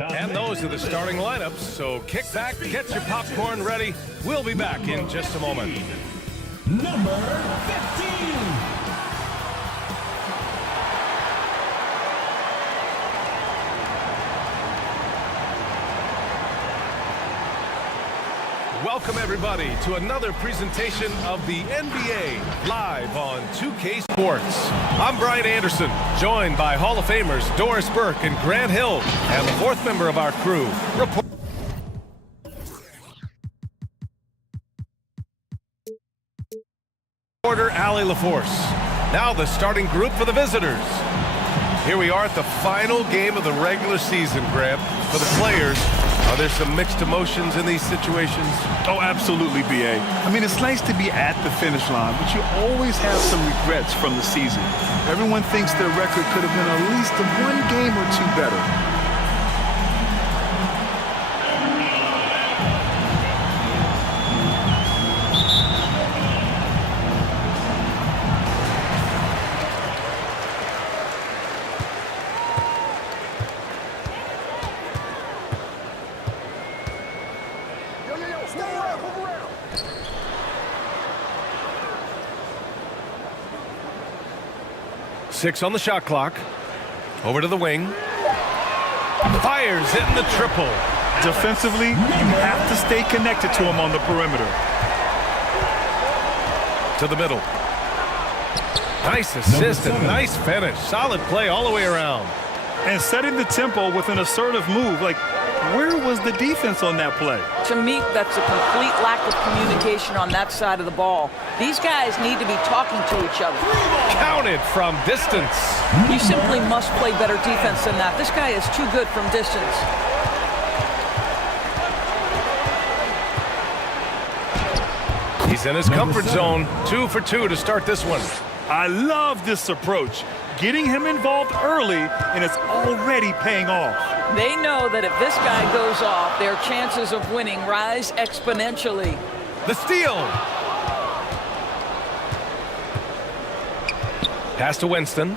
And those are the starting lineups, so kick back, get your popcorn ready. We'll be back in just a moment. Number 15. Welcome, everybody, to another presentation of the NBA live on 2K Sports. I'm Brian Anderson, joined by Hall of Famers Doris Burke and Grant Hill, and the fourth member of our crew, reporter Allie LaForce. Now the starting group for the visitors. Here we are at the final game of the regular season, Grant. For the players, are there some mixed emotions in these situations? Oh, absolutely, BA. I mean, it's nice to be at the finish line, but you always have some regrets from the season. Everyone thinks their record could have been at least one game or two better. 6 on the shot clock. Over to the wing. Fires, hitting the triple. Defensively, you have to stay connected to him on the perimeter. To the middle. Nice assist and nice finish. Solid play all the way around. And setting the tempo with an assertive move. Like, where was the defense on that play? To me, that's a complete lack of communication on that side of the ball. These guys need to be talking to each other. Counted from distance. You simply must play better defense than that. This guy is too good from distance. He's in his comfort zone. 2 for 2 to start this one. I love this approach. Getting him involved early, and it's already paying off. They know that if this guy goes off, their chances of winning rise exponentially. The steal. Pass to Winston.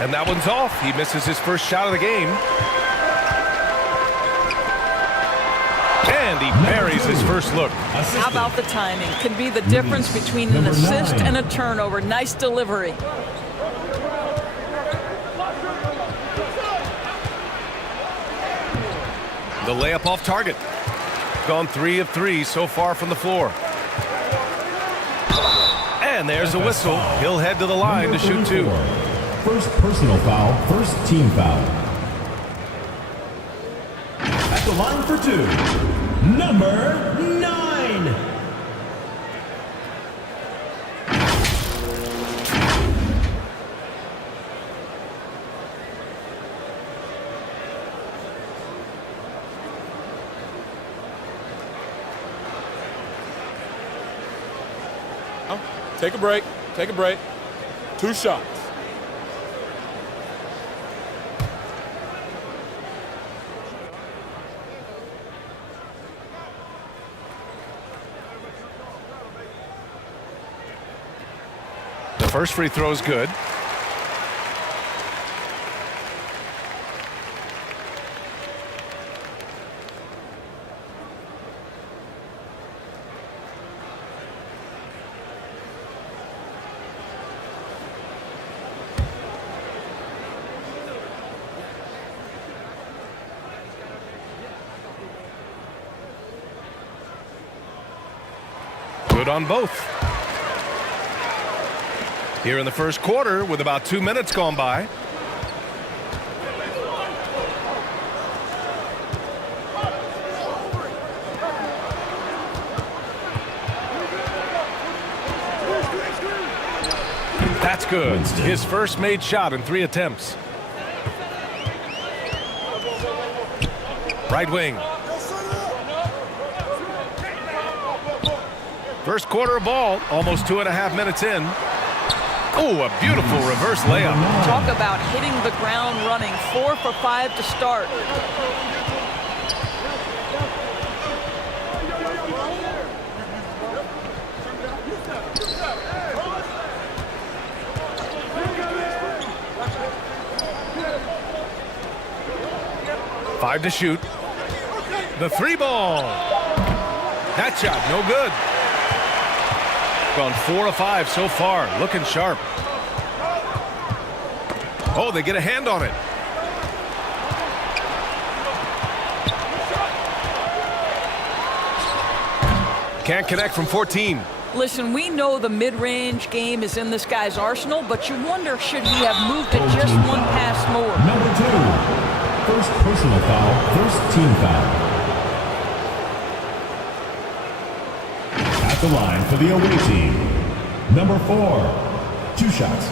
And that one's off. He misses his first shot of the game. And he buries his first look. How about the timing? Can be the difference between an assist and a turnover. Nice delivery. The layup off target. Gone 3 of 3 so far from the floor. And there's a whistle. He'll head to the line to shoot 2. First personal foul, first team foul. At the line for 2, number 9. Take a break. Take a break. 2 shots. The first free throw is good. Good on both. Here in the first quarter with about 2 minutes gone by. That's good. His first made shot in 3 attempts. Right wing. First quarter of ball, almost 2.5 minutes in. Oh, a beautiful reverse layup. Talk about hitting the ground running. 4 for 5 to start. Five to shoot. The three ball. That shot, no good. Gone 4 of 5 so far. Looking sharp. Oh, they get a hand on it. Can't connect from 14. Listen, we know the mid-range game is in this guy's arsenal, but you wonder, should he have moved it just one pass more? Number 2. First personal foul, first team foul. At the line for the away team, number 4. 2 shots.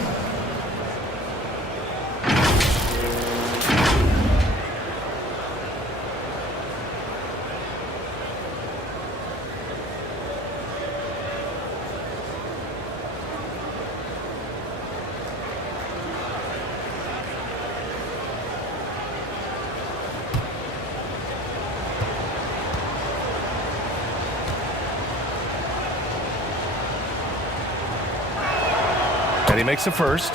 And he makes the first.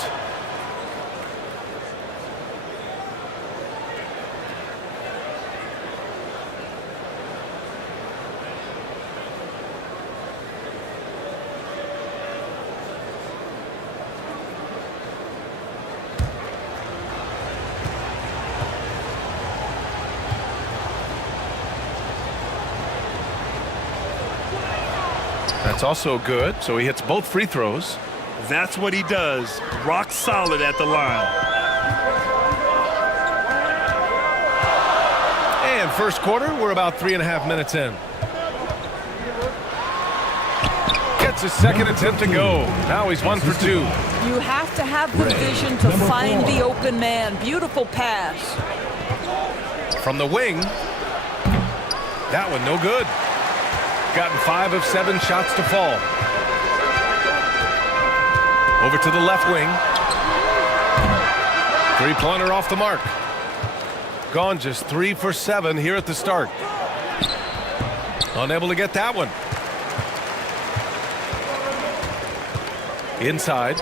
That's also good, so he hits both free throws. That's what he does. Rock solid at the line. And first quarter, we're about 3.5 minutes in. Gets his second attempt to go. Now he's 1 for 2. You have to have the vision to find the open man. Beautiful pass. From the wing. That one no good. Gotten 5 of 7 shots to fall. Over to the left wing. Three-pointer off the mark. Gone just 3 for 7 here at the start. Unable to get that one. Inside.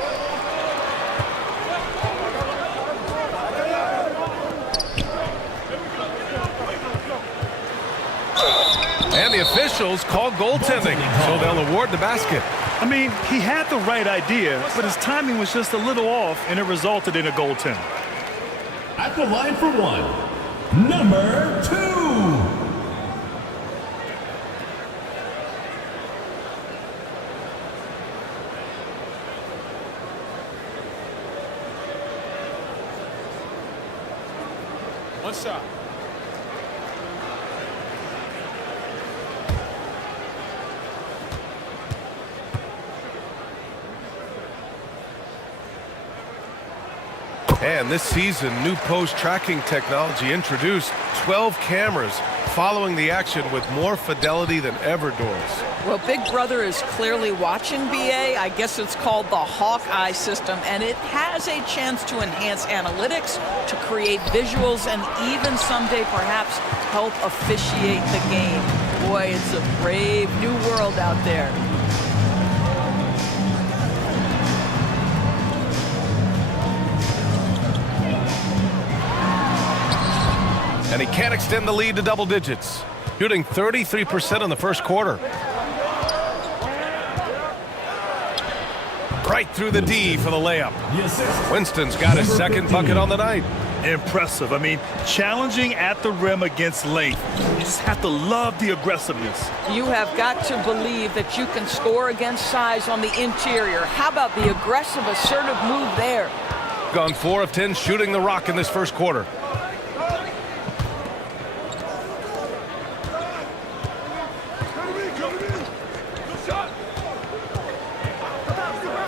And the officials call goaltending, so they'll award the basket. I mean, he had the right idea, but his timing was just a little off, and it resulted in a goaltend. At the line for 1, number 2. One shot. And this season, new post tracking technology introduced. 12 cameras following the action with more fidelity than ever, Doris. Well, Big Brother is clearly watching BA. I guess it's called the Hawkeye system, and it has a chance to enhance analytics, to create visuals, and even someday perhaps help officiate the game. Boy, it's a brave new world out there. And he can't extend the lead to double digits. Shooting 33% in the first quarter. Right through the D for the layup. Winston's got his second bucket on the night. Impressive. I mean, challenging at the rim against length. You just have to love the aggressiveness. You have got to believe that you can score against size on the interior. How about the aggressive, assertive move there? Gone 4 of 10 shooting the rock in this first quarter.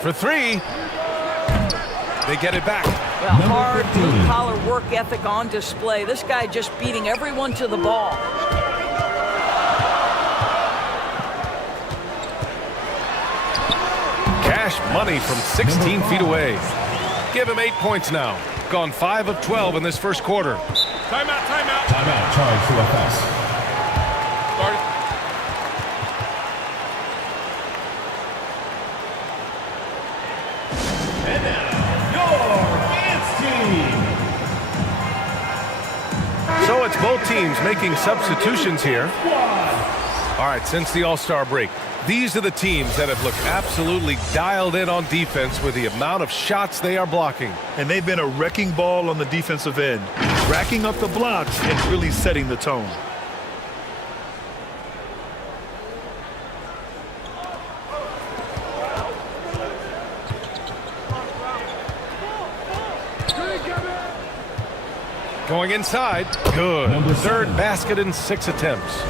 For 3. They get it back. Well, hard blue-collar work ethic on display. This guy just beating everyone to the ball. Cash money from 16 feet away. Give him 8 points now. Gone 5 of 12 in this first quarter. Timeout, timeout. Timeout, charge for FS. Started. So it's both teams making substitutions here. All right, since the All-Star break, these are the teams that have looked absolutely dialed in on defense with the amount of shots they are blocking. And they've been a wrecking ball on the defensive end, racking up the blocks and really setting the tone. Going inside, good. Third basket in 6 attempts.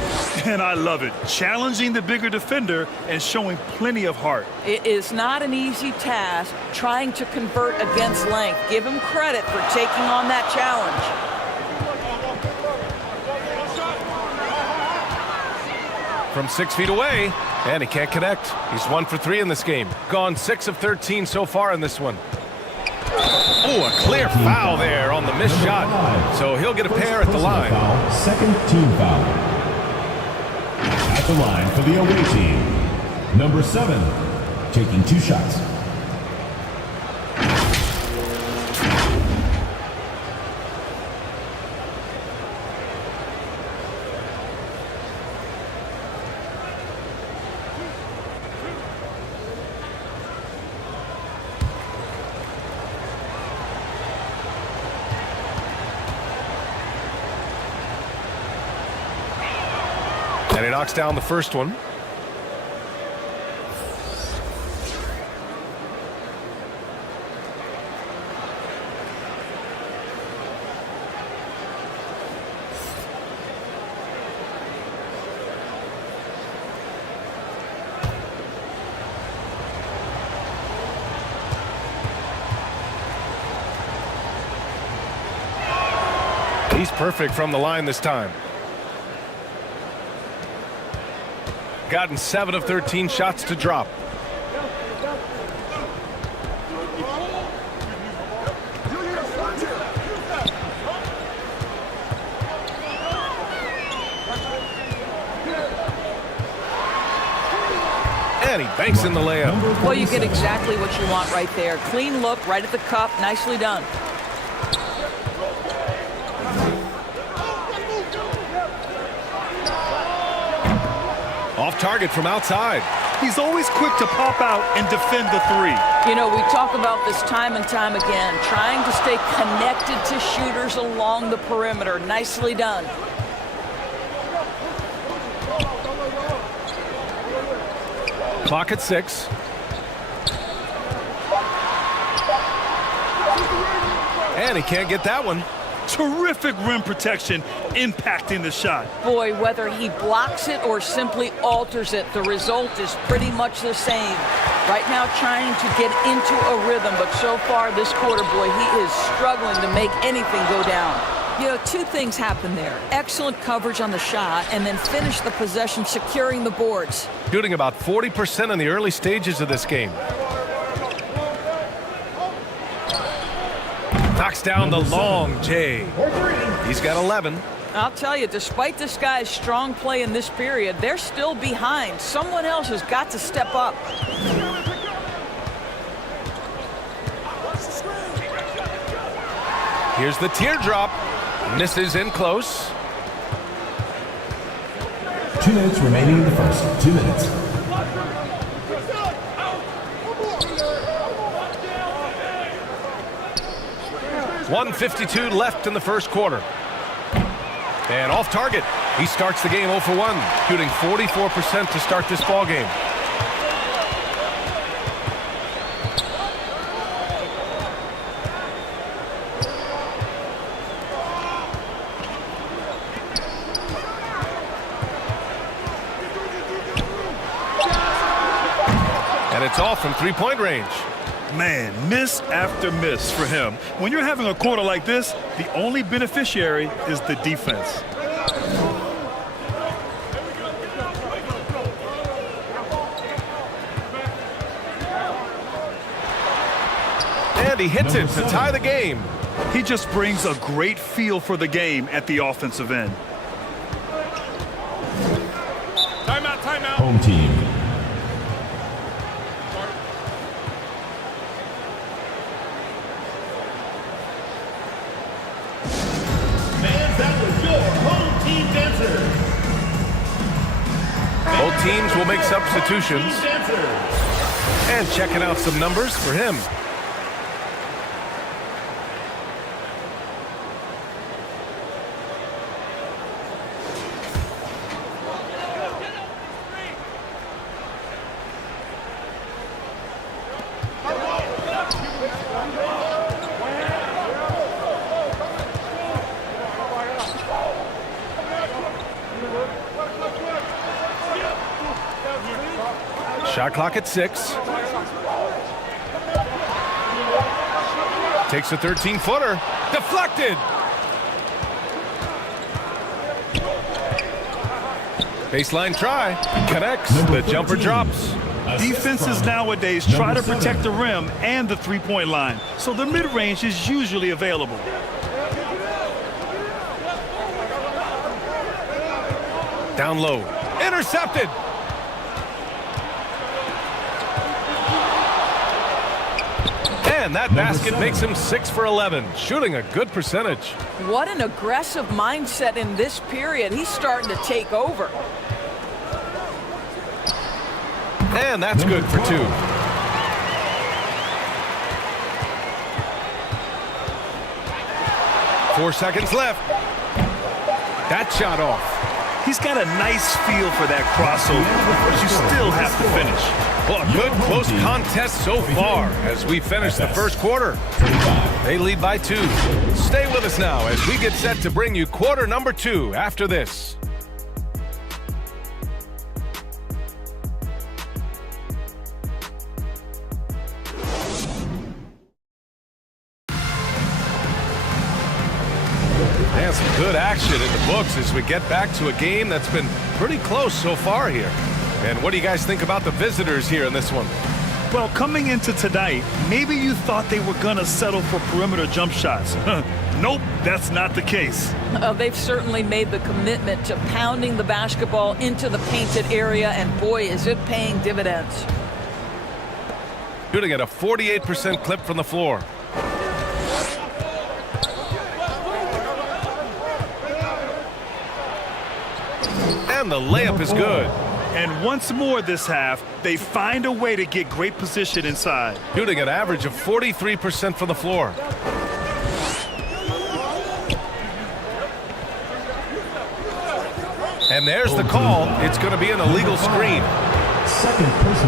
And I love it, challenging the bigger defender and showing plenty of heart. It is not an easy task trying to convert against length. Give him credit for taking on that challenge. From 6 feet away, and he can't connect. He's 1 for 3 in this game. Gone 6 of 13 so far in this one. Oh, a clear foul there on the missed shot. So he'll get a pair at the line. Foul, second team foul. At the line for the away team, number 7, taking 2 shots. And he knocks down the first one. He's perfect from the line this time. Gotten 7 of 13 shots to drop. And he banks in the layup. Well, you get exactly what you want right there. Clean look, right at the cup. Nicely done. Off target from outside. He's always quick to pop out and defend the 3. You know, we talk about this time and time again, trying to stay connected to shooters along the perimeter. Nicely done. Clock at 6. And he can't get that one. Terrific rim protection, impacting the shot. Boy, whether he blocks it or simply alters it, the result is pretty much the same. Right now trying to get into a rhythm, but so far this quarter, boy, he is struggling to make anything go down. You know, 2 things happen there. Excellent coverage on the shot, and then finish the possession securing the boards. Shooting about 40% in the early stages of this game. Knocks down the long J. He's got 11. I'll tell you, despite this guy's strong play in this period, they're still behind. Someone else has got to step up. Here's the teardrop. Misses in close. 2 minutes remaining in the first. 2 minutes. .152 left in the first quarter. And off target. He starts the game 0 for 1, shooting 44% to start this ball game. And it's off from 3-point range. Man, miss after miss for him. When you're having a quarter like this, the only beneficiary is the defense. And he hits it to tie the game. He just brings a great feel for the game at the offensive end. Timeout, timeout. Home team. Man, that was good. Both teams will make substitutions. And checking out some numbers for him. Shot clock at 6. Takes a 13-footer. Deflected. Baseline try. Connects. The jumper drops. Defenses nowadays try to protect the rim and the three-point line, so the mid-range is usually available. Down low. Intercepted. And that basket makes him 6 for 11, shooting a good percentage. What an aggressive mindset in this period. He's starting to take over. And that's good for 2. Four seconds left. That shot off. He's got a nice feel for that crossover, but you still have to finish. Well, a good close contest so far as we finish the first quarter. They lead by 2. Stay with us now as we get set to bring you quarter number 2 after this. And some good action in the books as we get back to a game that's been pretty close so far here. And what do you guys think about the visitors here in this one? Well, coming into tonight, maybe you thought they were going to settle for perimeter jump shots. Nope, that's not the case. They've certainly made the commitment to pounding the basketball into the painted area, and boy, is it paying dividends. Shooting at a 48% clip from the floor. And the layup is good. And once more this half, they find a way to get great position inside. Shooting an average of 43% from the floor. And there's the call. It's going to be an illegal screen.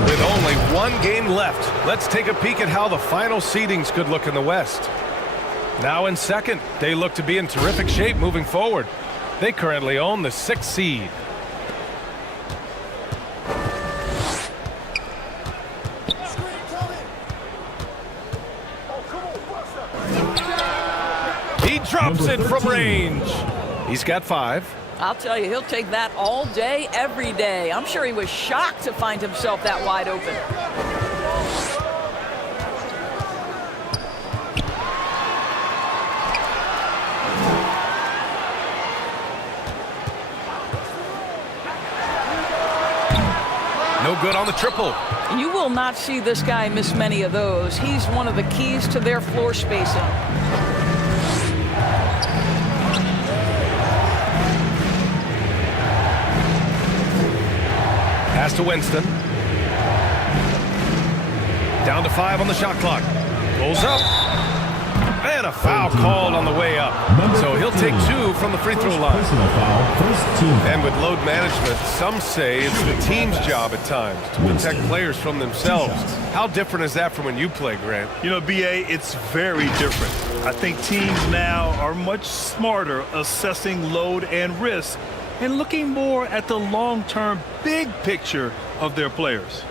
With only one game left, let's take a peek at how the final seedings could look in the West. Now in second, they look to be in terrific shape moving forward. They currently own the 6th seed. He drops it from range. He's got 5. I'll tell you, he'll take that all day, every day. I'm sure he was shocked to find himself that wide open. No good on the triple. You will not see this guy miss many of those. He's one of the keys to their floor spacing. Pass to Winston. Down to 5 on the shot clock. Pulls up. And a foul called on the way up. So he'll take 2 from the free throw line. And with load management, some say it's the team's job at times to protect players from themselves. How different is that from when you play, Grant? You know, BA, it's very different. I think teams now are much smarter assessing load and risk and looking more at the long-term big picture of their players.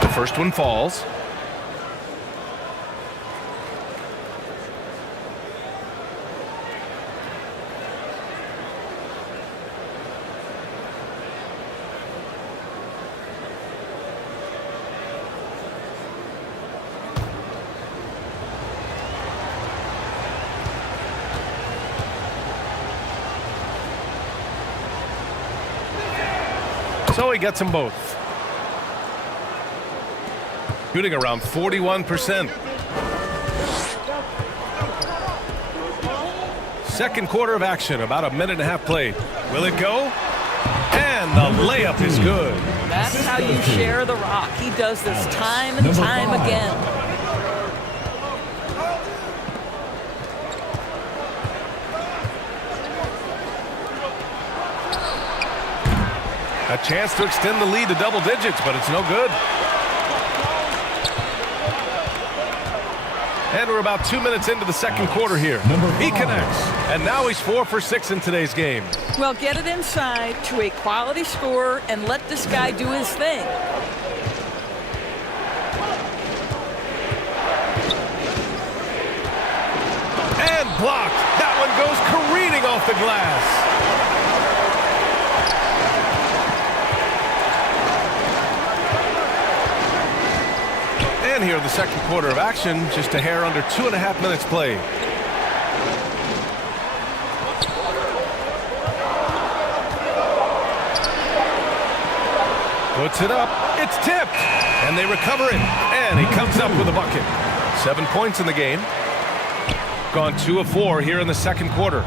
The first one falls. So he gets them both. Shooting around 41%. Second quarter of action, about a minute and a half played. Will it go? And the layup is good. That's how you share the rock. He does this time and time again. A chance to extend the lead to double digits, but it's no good. And we're about 2 minutes into the second quarter here. He connects, and now he's 4 for 6 in today's game. Well, get it inside to a quality scorer and let this guy do his thing. And blocked. That one goes careening off the glass. And here in the second quarter of action, just a hair under 2.5 minutes played. Puts it up. It's tipped. And they recover it. And he comes up with a bucket. 7 points in the game. Gone 2 of 4 here in the second quarter.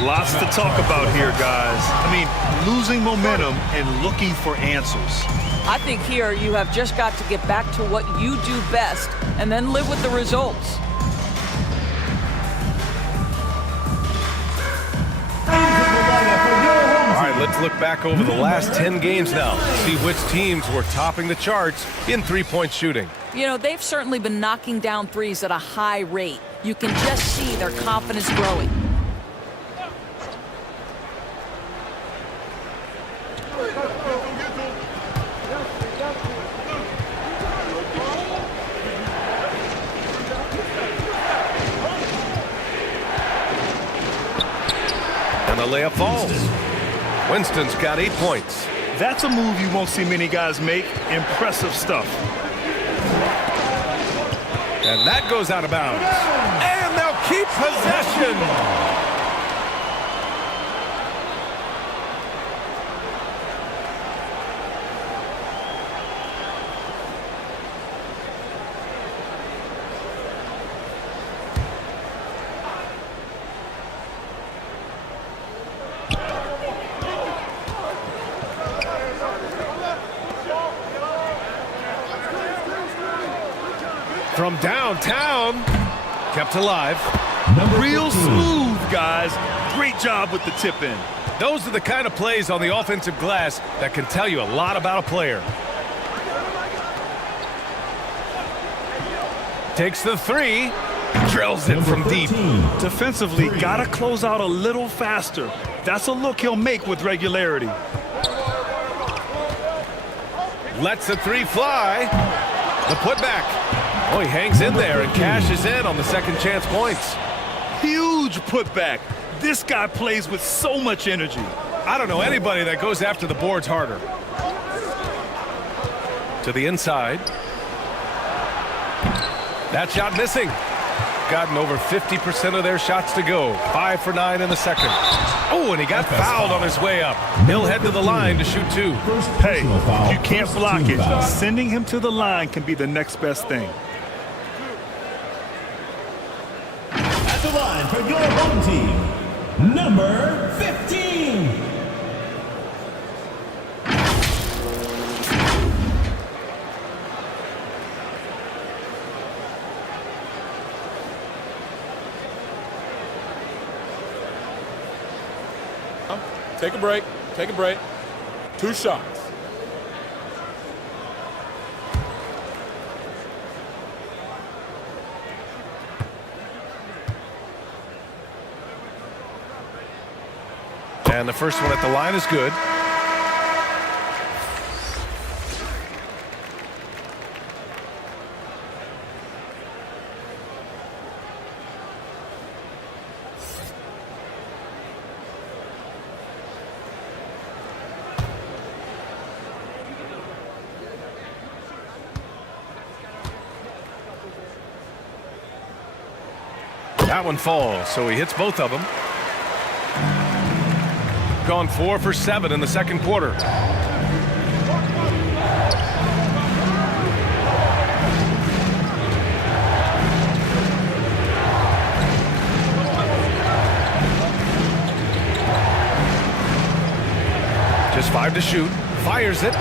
Lots to talk about here, guys. I mean, losing momentum and looking for answers. I think here you have just got to get back to what you do best and then live with the results. All right, let's look back over the last 10 games now. See which teams were topping the charts in three-point shooting. You know, they've certainly been knocking down threes at a high rate. You can just see their confidence growing. The layup falls. Winston's got 8 points. That's a move you won't see many guys make. Impressive stuff. And that goes out of bounds. And they'll keep possession. From downtown, kept alive. Real smooth, guys. Great job with the tip in. Those are the kind of plays on the offensive glass that can tell you a lot about a player. Takes the three, drills it from deep. Defensively, gotta close out a little faster. That's a look he'll make with regularity. Lets the three fly. The putback. Oh, he hangs in there and cashes in on the second chance points. Huge putback. This guy plays with so much energy. I don't know anybody that goes after the boards harder. To the inside. That shot missing. Gotten over 50% of their shots to go. 5 for 9 in the second. Oh, and he got fouled on his way up. He'll head to the line to shoot 2. Hey, you can't block it. Sending him to the line can be the next best thing. At the line for your home team, number 15. Take a break. Take a break. 2 shots. And the first one at the line is good. That one falls, so he hits both of them. gone 4 for 7 in the second quarter. Just 5 to shoot. Fires it.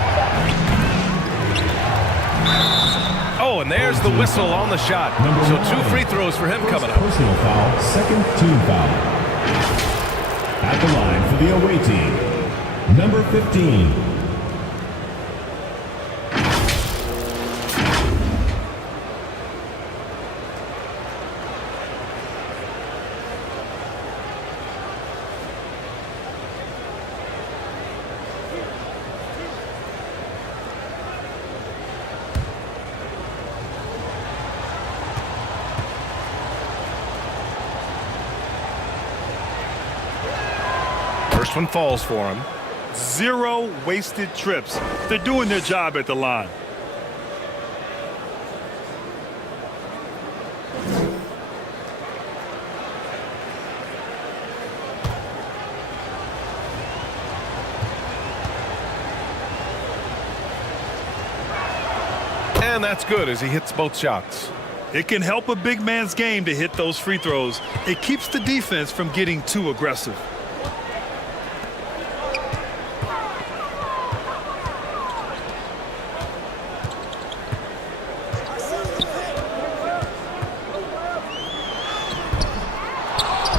Oh, and there's the whistle on the shot. So 2 free throws for him coming up. Personal foul, second team foul. At the line for the away team, number 15. First one falls for him. 0 wasted trips. They're doing their job at the line. And that's good as he hits both shots. It can help a big man's game to hit those free throws. It keeps the defense from getting too aggressive.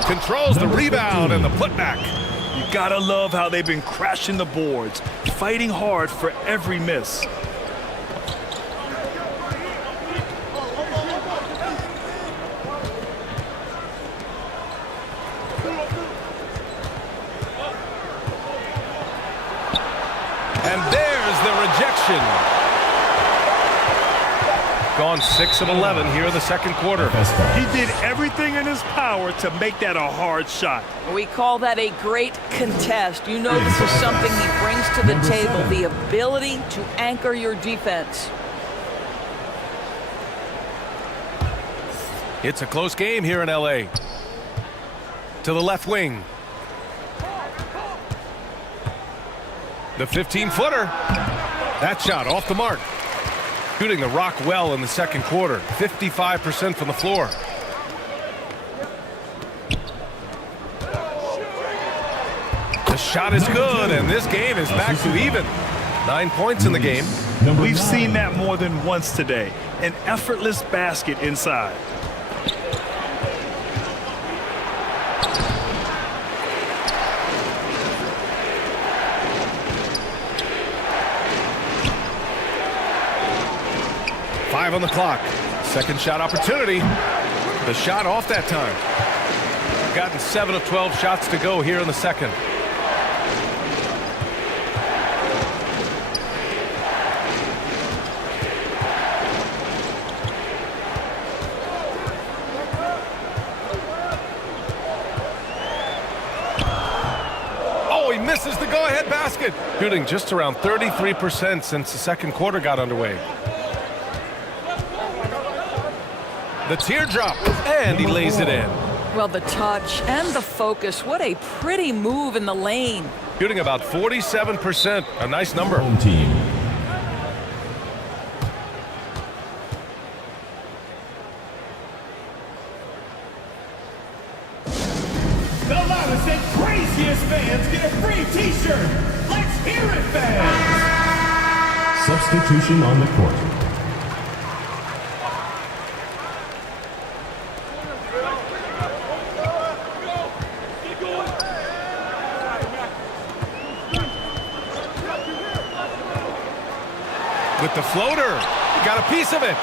Controls the rebound and the putback. You gotta love how they've been crashing the boards, fighting hard for every miss. And there's the rejection. Gone 6 of 11 here in the second quarter. He did everything in his power to make that a hard shot. We call that a great contest. You know this is something he brings to the table, the ability to anchor your defense. It's a close game here in LA. To the left wing. The 15-footer. That shot off the mark. Shooting the rock well in the second quarter. 55% from the floor. The shot is good, and this game is back to even. 9 points in the game. We've seen that more than once today. An effortless basket inside. Five on the clock. Second shot opportunity. The shot off that time. Gotten 7 of 12 shots to go here in the second. Oh, he misses the go-ahead basket. Shooting just around 33% since the second quarter got underway. The teardrop, and he lays it in. Well, the touch and the focus, what a pretty move in the lane. Shooting about 47%, a nice number. Home team. The loudest and craziest fans get a free t-shirt. Let's hear it, fans. Substitution on the court. With the floater, he got a piece of it.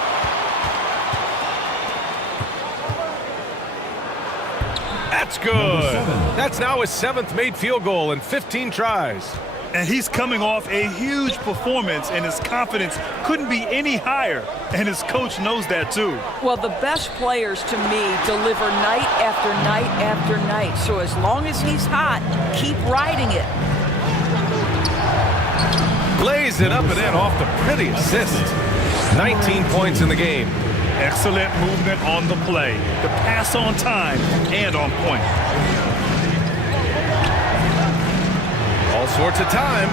That's good. That's now his 7th made field goal in 15 tries. And he's coming off a huge performance, and his confidence couldn't be any higher. And his coach knows that too. Well, the best players to me deliver night after night after night. So as long as he's hot, keep riding it. Lays it up and in off the pretty assist. 19 points in the game. Excellent movement on the play. The pass on time and on point. sorts of time.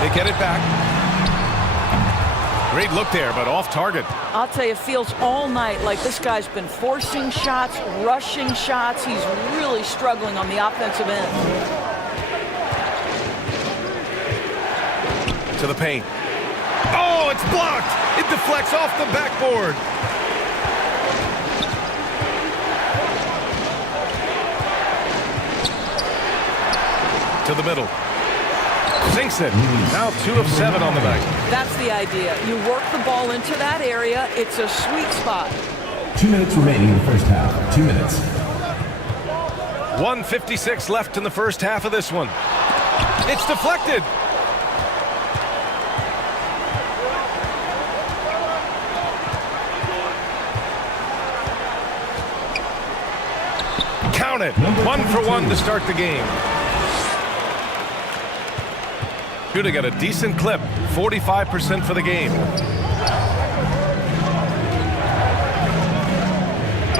They get it back. Great look there, but off target. I'll tell you, it feels all night like this guy's been forcing shots, rushing shots. He's really struggling on the offensive end. To the paint. Oh, it's blocked. It deflects off the backboard. To the middle. Sinks it. Now 2 of 7 on the night. That's the idea. You work the ball into that area. It's a sweet spot. 2 minutes remaining in the first half. 2 minutes. 1:56 left in the first half of this one. It's deflected. Count it. 1 for 1 to start the game. Shooting at a decent clip, 45% for the game.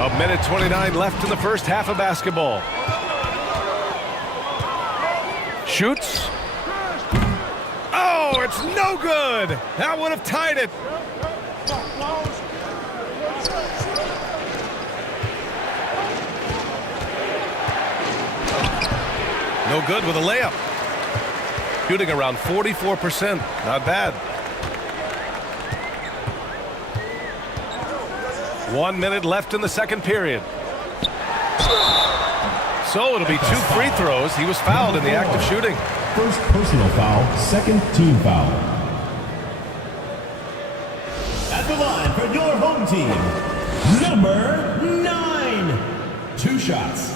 A minute 29 left in the first half of basketball. Shoots. Oh, it's no good. That would have tied it. No good with a layup. Shooting around 44%. Not bad. 1 minute left in the second period. So it'll be 2 free throws. He was fouled in the act of shooting. First personal foul, second team foul. At the line for your home team, number 9. 2 shots.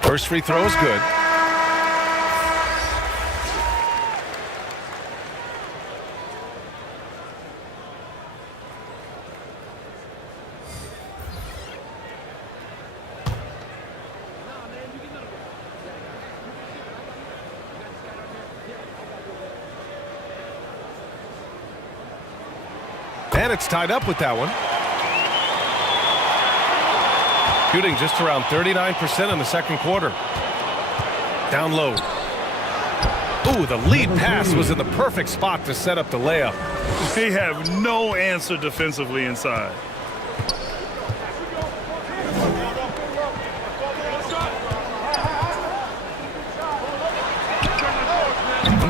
First free throw is good. And it's tied up with that one. Shooting just around 39% in the second quarter. Down low. Ooh, the lead pass was in the perfect spot to set up the layup. They have no answer defensively inside.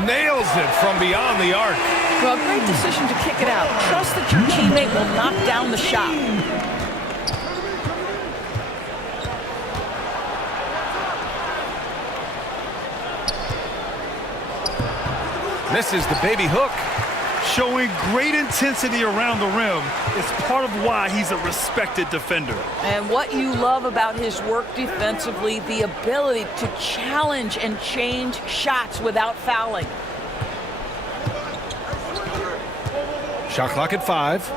Nails it from beyond the arc. Well, great decision to kick it out. Trust that your teammate will knock down the shot. Misses the baby hook. Showing great intensity around the rim is part of why he's a respected defender. And what you love about his work defensively, the ability to challenge and change shots without fouling. Shot clock at 5.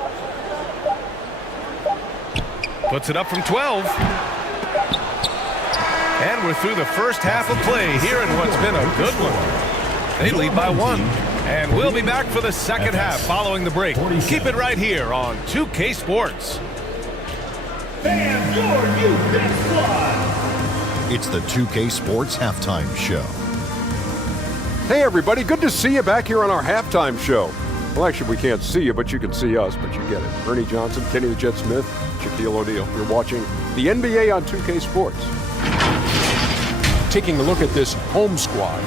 Puts it up from 12. And we're through the first half of play here in what's been a good one. They lead by 1. And we'll be back for the second half following the break. Keep it right here on 2K Sports. Fans, your youth next one. It's the 2K Sports Halftime Show. Hey everybody, good to see you back here on our halftime show. Well, actually, we can't see you, but you can see us, but you get it. Ernie Johnson, Kenny the Jet Smith, Shaquille O'Neal. You're watching the NBA on 2K Sports. Taking a look at this home squad.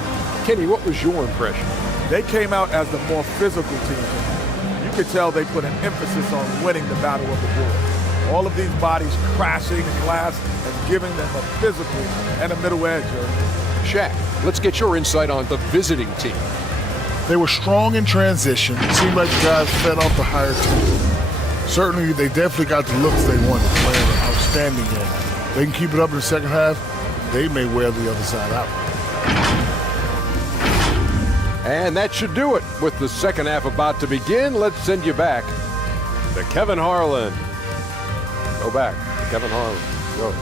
Kenny, what was your impression? They came out as the more physical team. You could tell they put an emphasis on winning the battle of the boards. All of these bodies crashing in glass and giving them a physical and a middle edge. Shaq, let's get your insight on the visiting team. They were strong in transition. It seemed like the guys fed off the higher team. Certainly, they definitely got the looks they wanted, playing an outstanding game. They can keep it up in the second half, they may wear the other side out. And that should do it. With the second half about to begin, let's send you back to Kevin Harlan. Go back to Kevin Harlan. Go.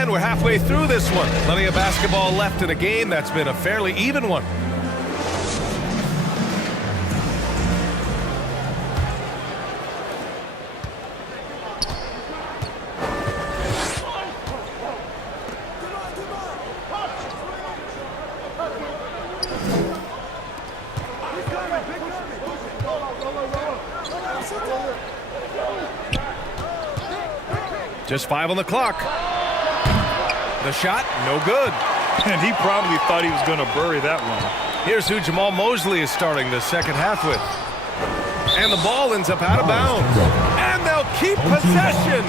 And we're halfway through this one. Plenty of basketball left in a game that's been a fairly even one. Just 5 on the clock. The shot, no good. And he probably thought he was going to bury that one. Here's who Jamal Mosley is starting the second half with. And the ball ends up out of bounds. And they'll keep possession.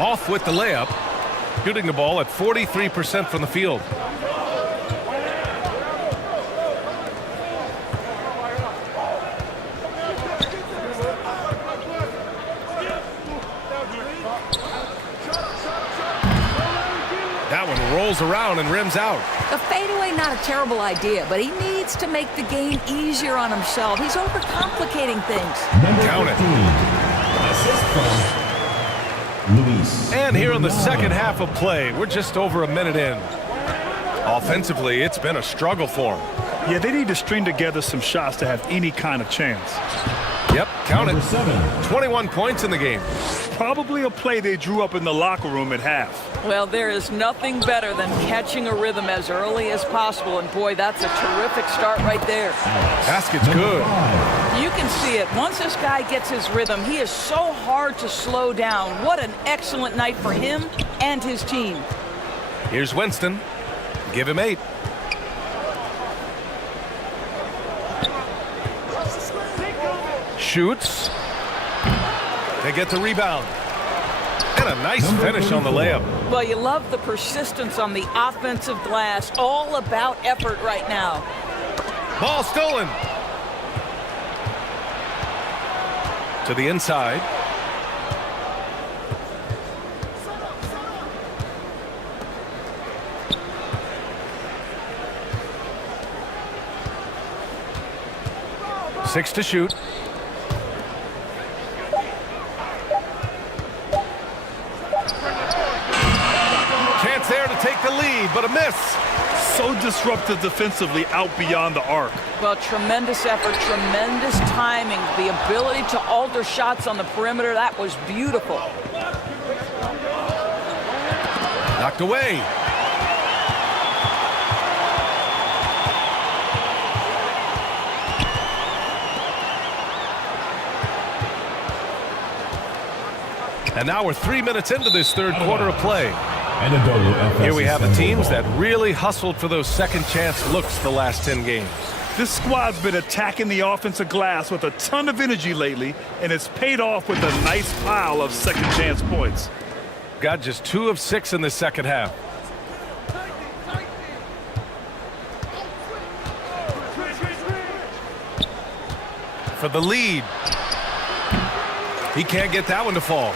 Off with the layup, shooting the ball at 43% from the field. That one rolls around and rims out. The fadeaway, not a terrible idea, but he needs to make the game easier on himself. He's overcomplicating things. Count it. Assist from Luis. And here in the second half of play, we're just over a minute in. Offensively, it's been a struggle for him. Yeah, they need to string together some shots to have any kind of chance. Yep, count Number it. 7. 21 points in the game. Probably a play they drew up in the locker room at half. Well, there is nothing better than catching a rhythm as early as possible. And boy, that's a terrific start right there. Basket's good. You can see it. Once this guy gets his rhythm, he is so hard to slow down. What an excellent night for him and his team. Here's Winston. Give him 8. Shoots. They get the rebound. And a nice finish on the layup. Well, you love the persistence on the offensive glass. All about effort right now. Ball stolen. To the inside. Six to shoot. Chance there to take the lead, but a miss. So disruptive defensively out beyond the arc. Well, tremendous effort, tremendous timing. The ability to alter shots on the perimeter, that was beautiful. Knocked away. And now we're 3 minutes into this third quarter of play. Here we have the teams that really hustled for those second chance looks the last 10 games. This squad's been attacking the offensive glass with a ton of energy lately, and it's paid off with a nice pile of second chance points. Got just 2 of 6 in the second half. For the lead. He can't get that one to fall.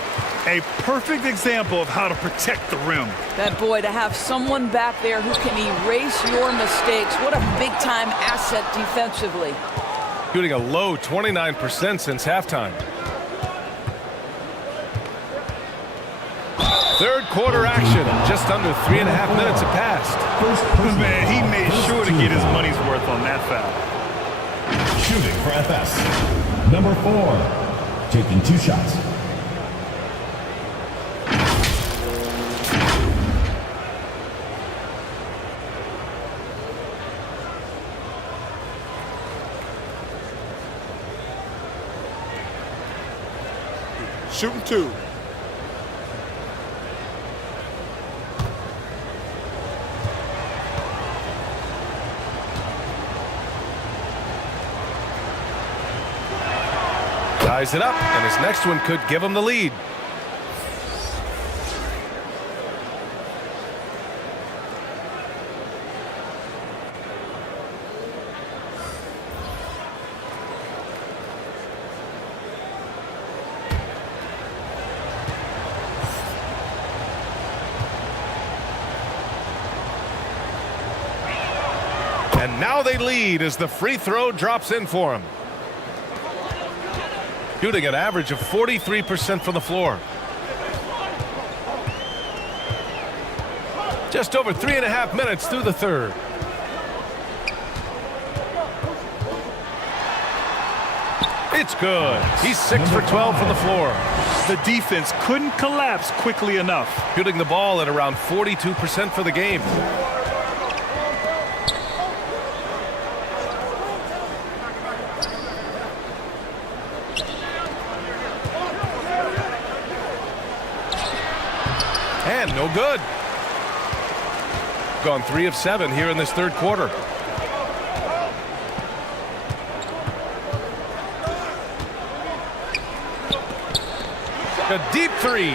A perfect example of how to protect the rim. That boy, to have someone back there who can erase your mistakes. What a big-time asset defensively. Shooting a low 29% since halftime. Third quarter action. Just under 3.5 minutes have passed. Man, he made sure to get his money's worth on that foul. Shooting for FS. Number 4. Taking 2 shots. Shooting 2. Ties it up, and his next one could give him the lead. Now they lead as the free throw drops in for him. Shooting an average of 43% from the floor. Just over 3.5 minutes through the third. It's good. He's 6 for 12 from the floor. The defense couldn't collapse quickly enough. Shooting the ball at around 42% for the game. And no good. Gone 3 of 7 here in this third quarter. A deep three.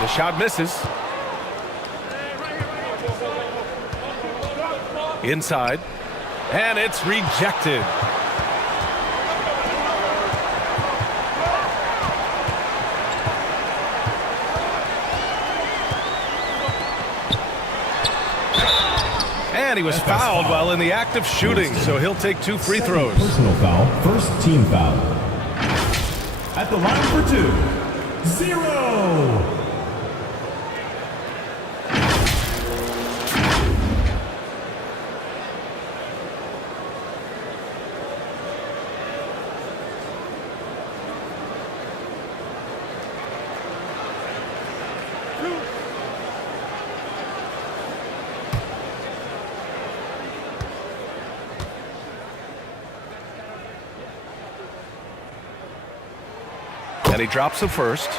The shot misses. Inside. And it's rejected. And he was fouled while in the act of shooting, so he'll take 2 free throws. Personal foul, first team foul. At the line for 2, 0. And he drops the first.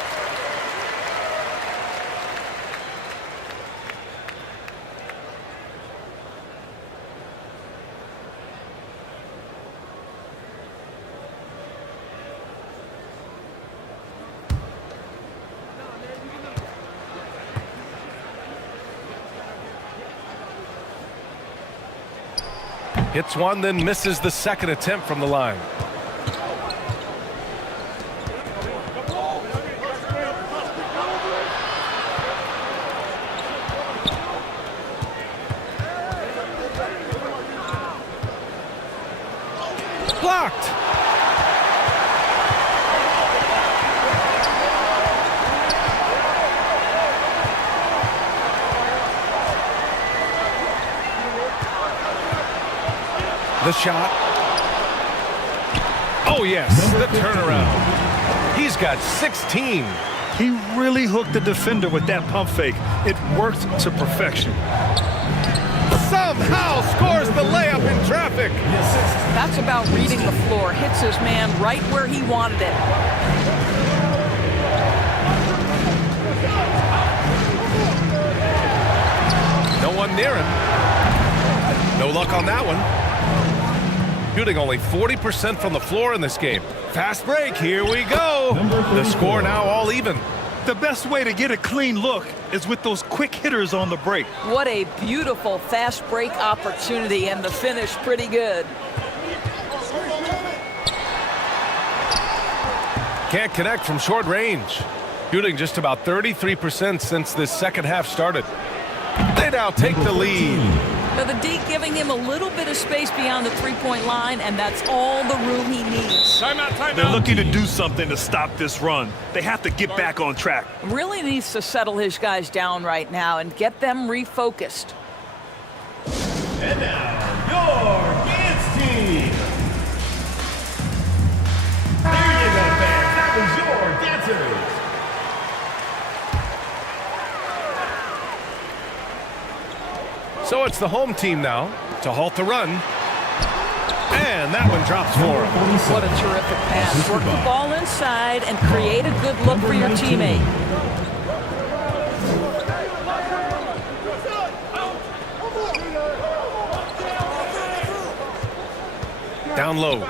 Hits one, then misses the second attempt from the line. Blocked. The shot. Oh, yes, the turnaround. He's got 16. He really hooked the defender with that pump fake. It worked to perfection. Somehow scores the layup in traffic. That's about reading the floor. Hits his man right where he wanted it. No one near him. No luck on that one. Shooting only 40% from the floor in this game. Fast break, here we go. The score now all even. The best way to get a clean look is with those quick hitters on the break. What a beautiful fast break opportunity, and the finish pretty good. Can't connect from short range. Shooting just about 33% since this second half started. They now take the lead. Now the D giving him a little bit of space beyond the three-point line, and that's all the room he needs. Timeout. They're looking to do something to stop this run. They have to get back on track. Really needs to settle his guys down right now and get them refocused. And now, your dance team. There you go, fans. That was your dancers. So it's the home team now to halt the run. And that one drops for him. What a terrific pass. Work the ball inside and create a good look for your teammate. Down low.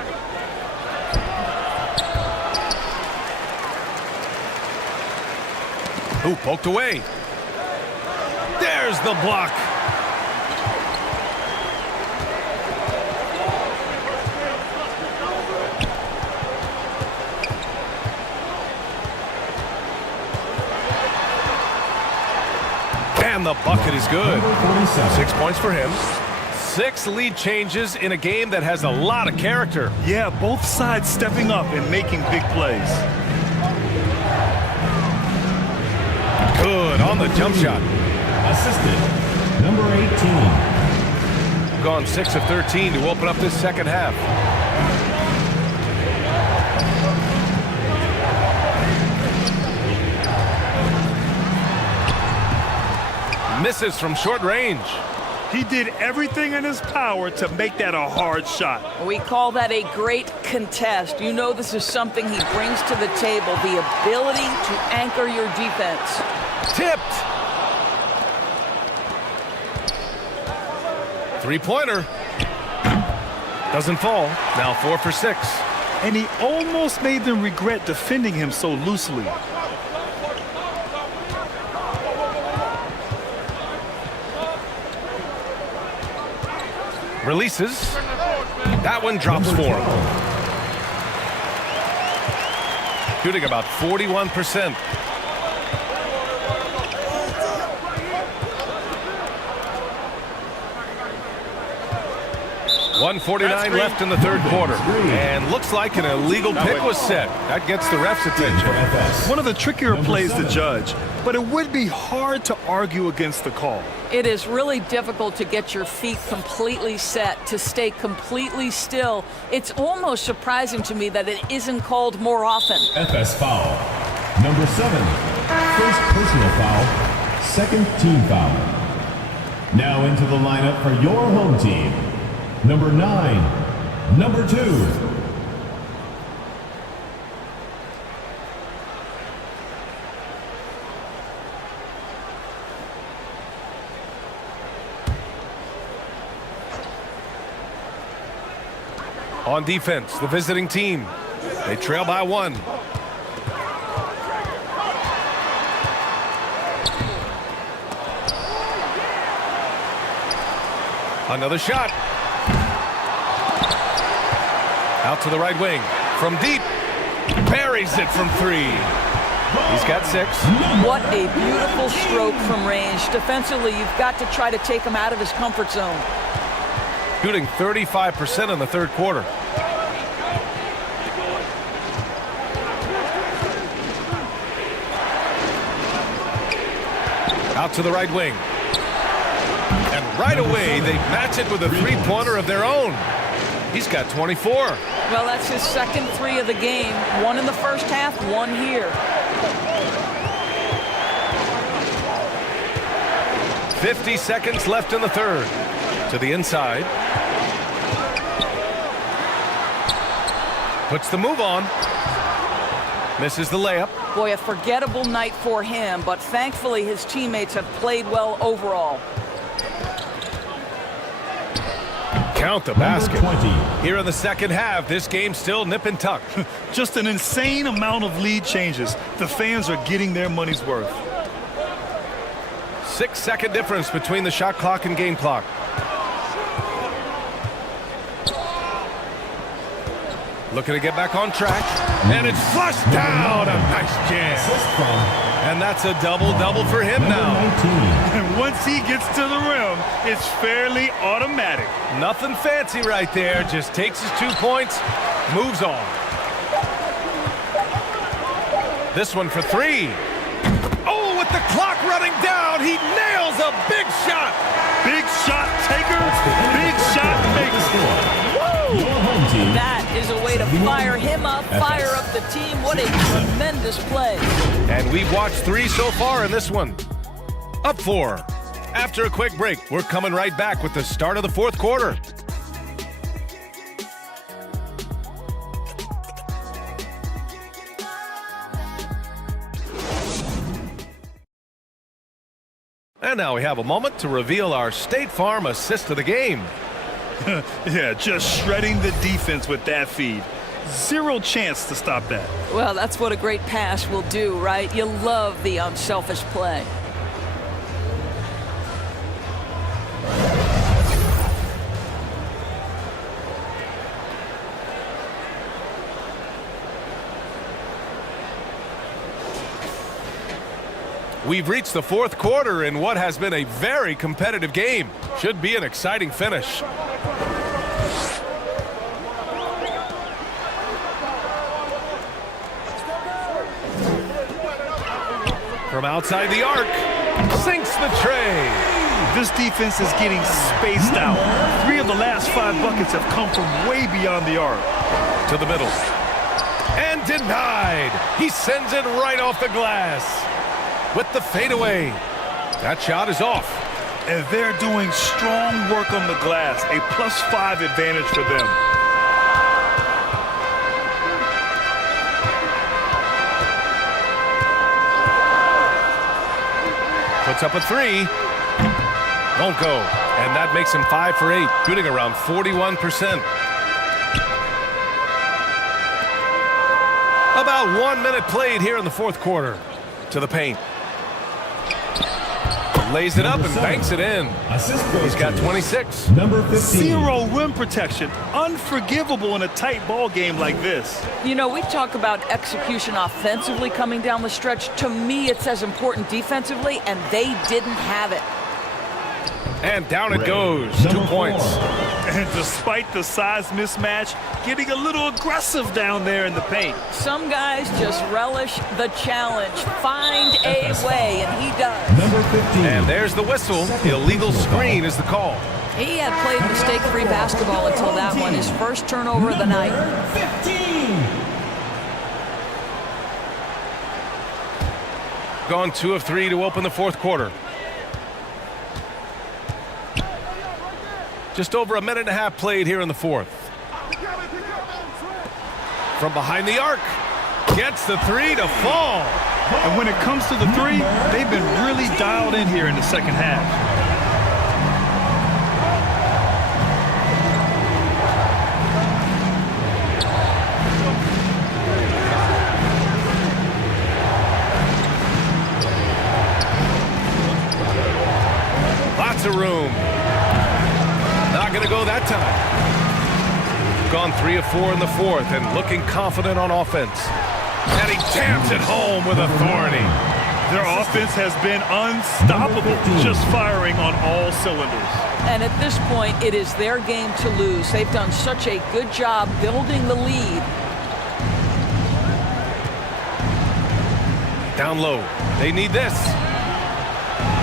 Ooh, poked away. There's the block. And the bucket is good. 6 points for him. 6 lead changes in a game that has a lot of character. Yeah, both sides stepping up and making big plays. Good on the jump shot. Assisted, number 18. Gone 6 of 13 to open up this second half. Misses from short range. He did everything in his power to make that a hard shot. We call that a great contest. You know this is something he brings to the table, the ability to anchor your defense. Tipped. Three-pointer. Doesn't fall. Now 4 for 6. And he almost made them regret defending him so loosely. Releases. That one drops for him. Shooting about 41%. .149 left in the third quarter. And looks like an illegal pick was set. That gets the ref's attention. One of the trickier plays to judge, but it would be hard to argue against the call. It is really difficult to get your feet completely set, to stay completely still. It's almost surprising to me that it isn't called more often. FS foul. Number 7. First personal foul. Second team foul. Now into the lineup for your home team. Number 9. Number 2. On defense, the visiting team. They trail by 1. Another shot. Out to the right wing. From deep. Buries it from 3. He's got 6. What a beautiful stroke from range. Defensively, you've got to try to take him out of his comfort zone. Shooting 35% in the third quarter. Out to the right wing. And right away, they match it with a three-pointer of their own. He's got 24. Well, that's his second 3 of the game. 1 in the first half, 1 here. 50 seconds left in the third. To the inside. Puts the move on. Misses the layup. Boy, a forgettable night for him, but thankfully his teammates have played well overall. Count the basket. Here in the second half, this game's still nip and tuck. Just an insane amount of lead changes. The fans are getting their money's worth. 6-second difference between the shot clock and game clock. Looking to get back on track. And it's flushed down. A nice jam. And that's a double-double for him now. And once he gets to the rim, it's fairly automatic. Nothing fancy right there. Just takes his 2 points, moves on. This one for 3. Oh, with the clock running down, he nails a big shot. Big shot taker, big shot maker. That is a way to fire him up, fire up the team. What a tremendous play. And we've watched 3 so far in this one. Up 4. After a quick break, we're coming right back with the start of the fourth quarter. And now we have a moment to reveal our State Farm assist of the game. Yeah, just shredding the defense with that feed. Zero chance to stop that. Well, that's what a great pass will do, right? You love the unselfish play. We've reached the fourth quarter in what has been a very competitive game. Should be an exciting finish. From outside the arc, sinks the tray. This defense is getting spaced out. 3 of the last 5 buckets have come from way beyond the arc. To the middle. And denied. He sends it right off the glass. With the fadeaway. That shot is off. And they're doing strong work on the glass. A +5 advantage for them. Puts up a 3. Won't go. And that makes him 5 for 8, shooting around 41%. About 1 minute played here in the fourth quarter. To the paint. Lays it up and banks it in. He's got 26. Number 15. 0 rim protection. Unforgivable in a tight ball game like this. You know, we talk about execution offensively coming down the stretch. To me, it's as important defensively, and they didn't have it. And down it goes. 2 points. And despite the size mismatch, getting a little aggressive down there in the paint. Some guys just relish the challenge. Find a way, and he does. Number 15. And there's the whistle. Illegal screen is the call. He had played mistake-free basketball until that one. His first turnover of the night. 15. Gone 2 of 3 to open the fourth quarter. Just over a minute and a half played here in the fourth. From behind the arc. Gets the 3 to fall. And when it comes to the 3, they've been really dialed in here in the second half. Lots of room. Not going to go that time. Gone 3 of 4 in the fourth and looking confident on offense. And he jams it home with authority. Their offense has been unstoppable, just firing on all cylinders. And at this point, it is their game to lose. They've done such a good job building the lead. Down low. They need this.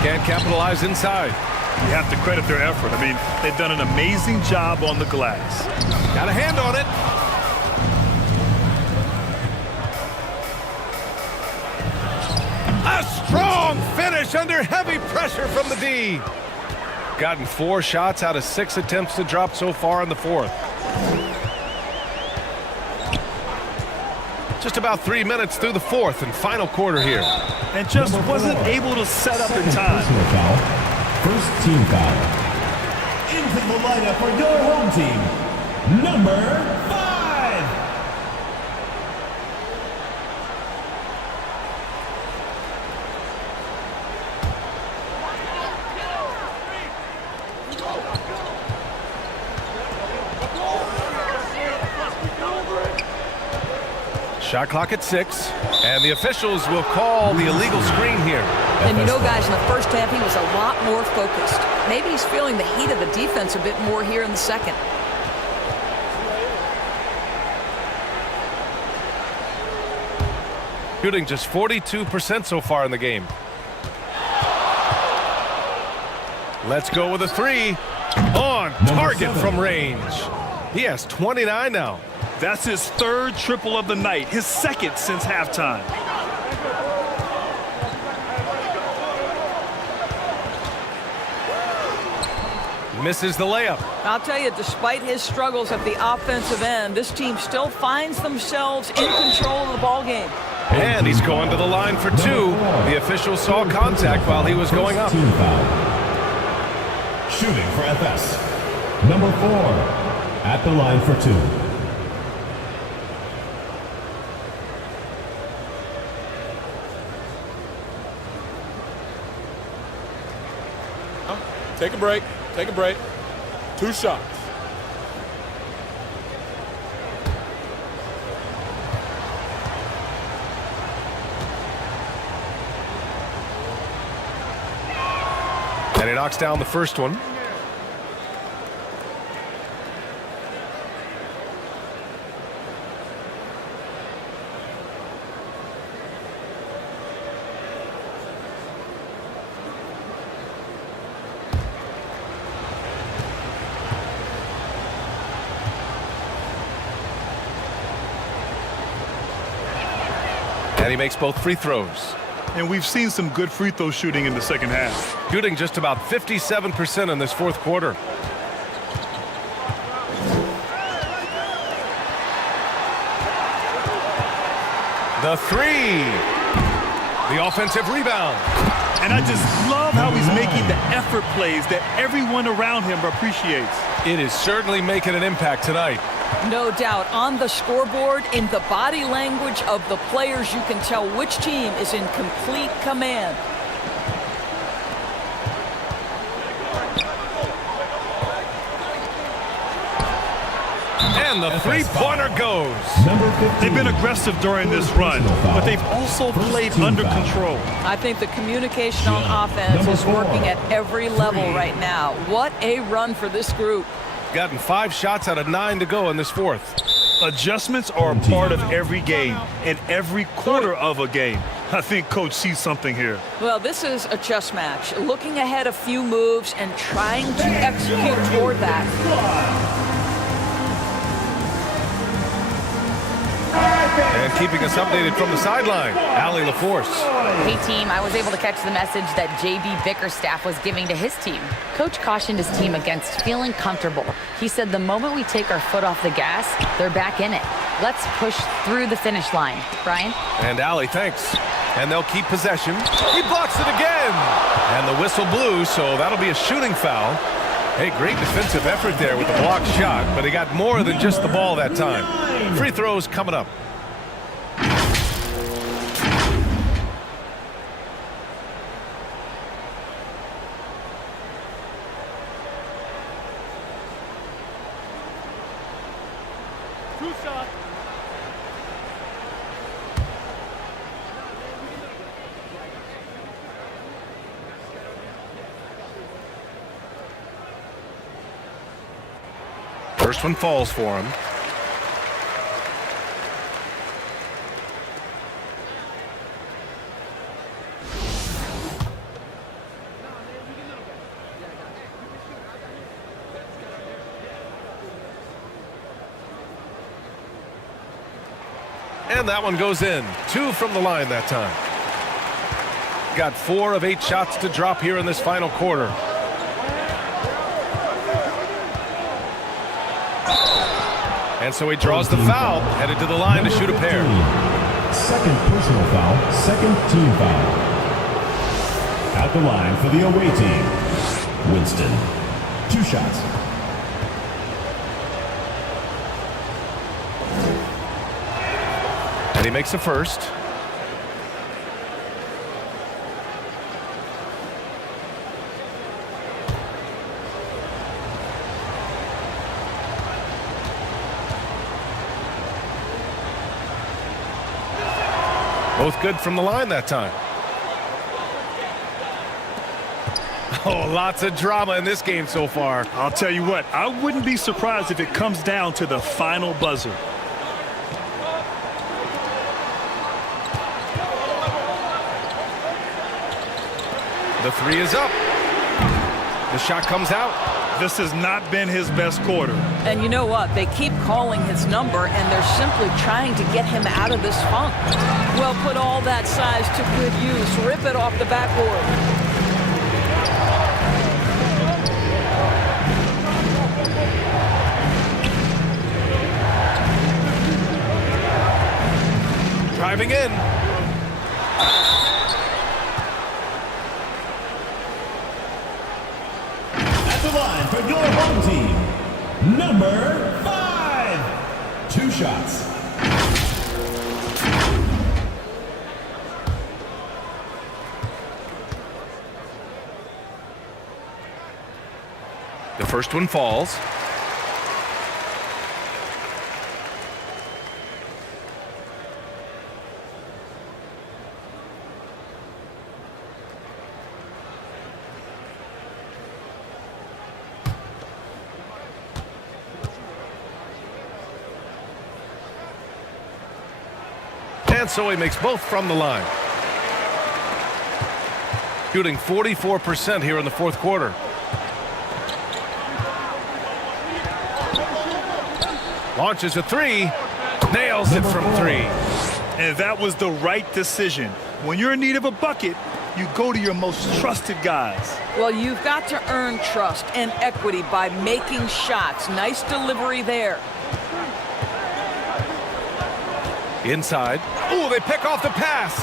Can't capitalize inside. You have to credit their effort. I mean, they've done an amazing job on the glass. Got a hand on it. A strong finish under heavy pressure from the D. Gotten 4 shots out of 6 attempts to drop so far in the fourth. Just about 3 minutes through the fourth and final quarter here. And just wasn't able to set up in time. First team foul. Into the lineup for your home team, number 5. Shot clock at 6, and the officials will call the illegal screen here. And you know, guys, in the first half, he was a lot more focused. Maybe he's feeling the heat of the defense a bit more here in the second. Shooting just 42% so far in the game. Let's go with a 3. On target from range. He has 29 now. That's his 3rd triple of the night, his 2nd since halftime. Misses the layup. I'll tell you, despite his struggles at the offensive end, this team still finds themselves in control of the ball game. And he's going to the line for 2. The official saw contact while he was going up. Team foul. Shooting for FS, number 4, at the line for 2. Take a break. Take a break. 2 shots. he knocks down the first one. And he makes both free throws. And we've seen some good free throw shooting in the second half. Shooting just about 57% in this fourth quarter. The three. The offensive rebound. And I just love how he's making the effort plays that everyone around him appreciates. It is certainly making an impact tonight. No doubt. On the scoreboard, in the body language of the players, you can tell which team is in complete command. And the three-pointer goes. They've been aggressive during this run, but they've also played under control. I think the communication on offense is working at every level right now. What a run for this group. Gotten 5 shots out of 9 to go in this fourth. Adjustments are a part of every game and every quarter of a game. I think Coach sees something here. Well, this is a chess match. Looking ahead a few moves and trying to execute toward that. And keeping us updated from the sideline, Allie LaForce. Hey team, I was able to catch the message that JB Bickerstaff was giving to his team. Coach cautioned his team against feeling comfortable. He said the moment we take our foot off the gas, they're back in it. Let's push through the finish line. Brian? And Allie, thanks. And they'll keep possession. He blocks it again. And the whistle blew, so that'll be a shooting foul. Hey, great defensive effort there with the blocked shot, but he got more than just the ball that time. Free throws coming up. First one falls for him. And that one goes in. 2 from the line that time. Got 4 of 8 shots to drop here in this final quarter. And so he draws the foul, headed to the line to shoot a pair. Second personal foul, second team foul. At the line for the away team, Winston. 2 shots. And he makes the first. Both good from the line that time. Oh, lots of drama in this game so far. I'll tell you what, I wouldn't be surprised if it comes down to the final buzzer. The 3 is up. The shot comes out. This has not been his best quarter. And you know what? They keep calling his number, and they're simply trying to get him out of this funk. Well, put all that size to good use. Rip it off the backboard. Driving in. Line for your home team, number 5. 2 shots. The first one falls. And so he makes both from the line. Shooting 44% here in the fourth quarter. Launches a three. Nails it from three. And that was the right decision. When you're in need of a bucket, you go to your most trusted guys. Well, you've got to earn trust and equity by making shots. Nice delivery there. Inside. Oh, they pick off the pass.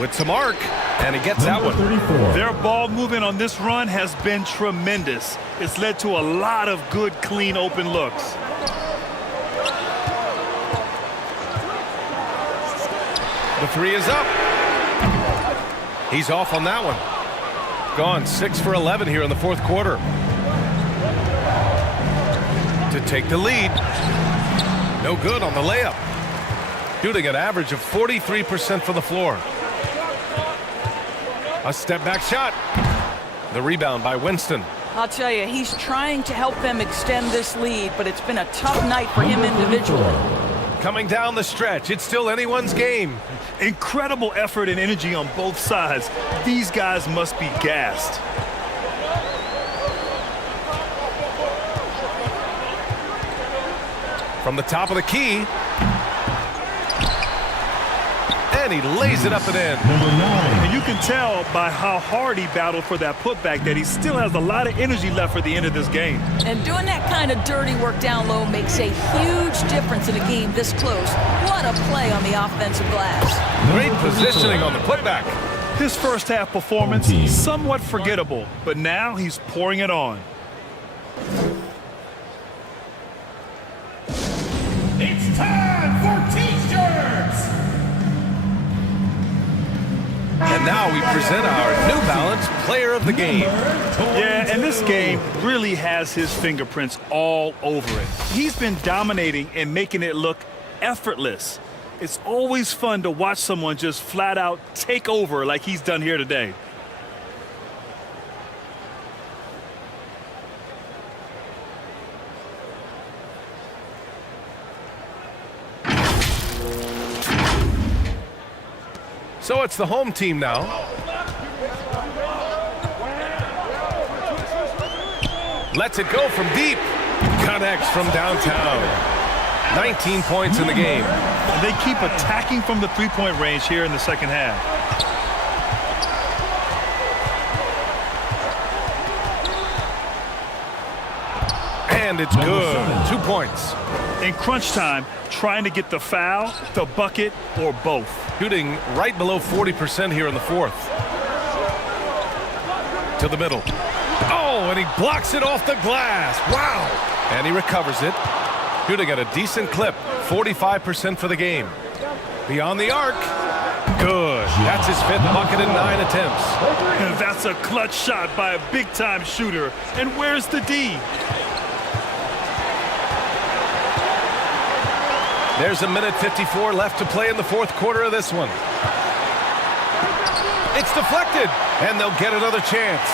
With some arc, and he gets that one. 34. Their ball movement on this run has been tremendous. It's led to a lot of good, clean, open looks. The three is up. He's off on that one. Gone 6 for 11 here in the fourth quarter. To take the lead. No good on the layup. Shooting an average of 43% from the floor. A step back shot. The rebound by Winston. I'll tell you, he's trying to help them extend this lead, but it's been a tough night for him individually. Coming down the stretch, it's still anyone's game. Incredible effort and energy on both sides. These guys must be gassed. From the top of the key. And he lays it up and in. Number 9. And you can tell by how hard he battled for that putback that he still has a lot of energy left for the end of this game. And doing that kind of dirty work down low makes a huge difference in a game this close. What a play on the offensive glass. Great positioning on the putback. His first half performance, somewhat forgettable, but now he's pouring it on. It's time for T-shirts! And now we present our New Balance Player of the Game. Yeah, and this game really has his fingerprints all over it. He's been dominating and making it look effortless. It's always fun to watch someone just flat out take over like he's done here today. So it's the home team now. Lets it go from deep. Connects from downtown. 19 points in the game. And they keep attacking from the three-point range here in the second half. And it's good. 2 points. In crunch time, trying to get the foul, the bucket, or both. Shooting right below 40% here in the fourth. To the middle. Oh, and he blocks it off the glass. Wow. And he recovers it. Shooting at a decent clip. 45% for the game. Beyond the arc. Good. That's his fifth bucket in 9 attempts. And that's a clutch shot by a big-time shooter. And where's the D? There's a minute 54 left to play in the fourth quarter of this one. It's deflected, and they'll get another chance.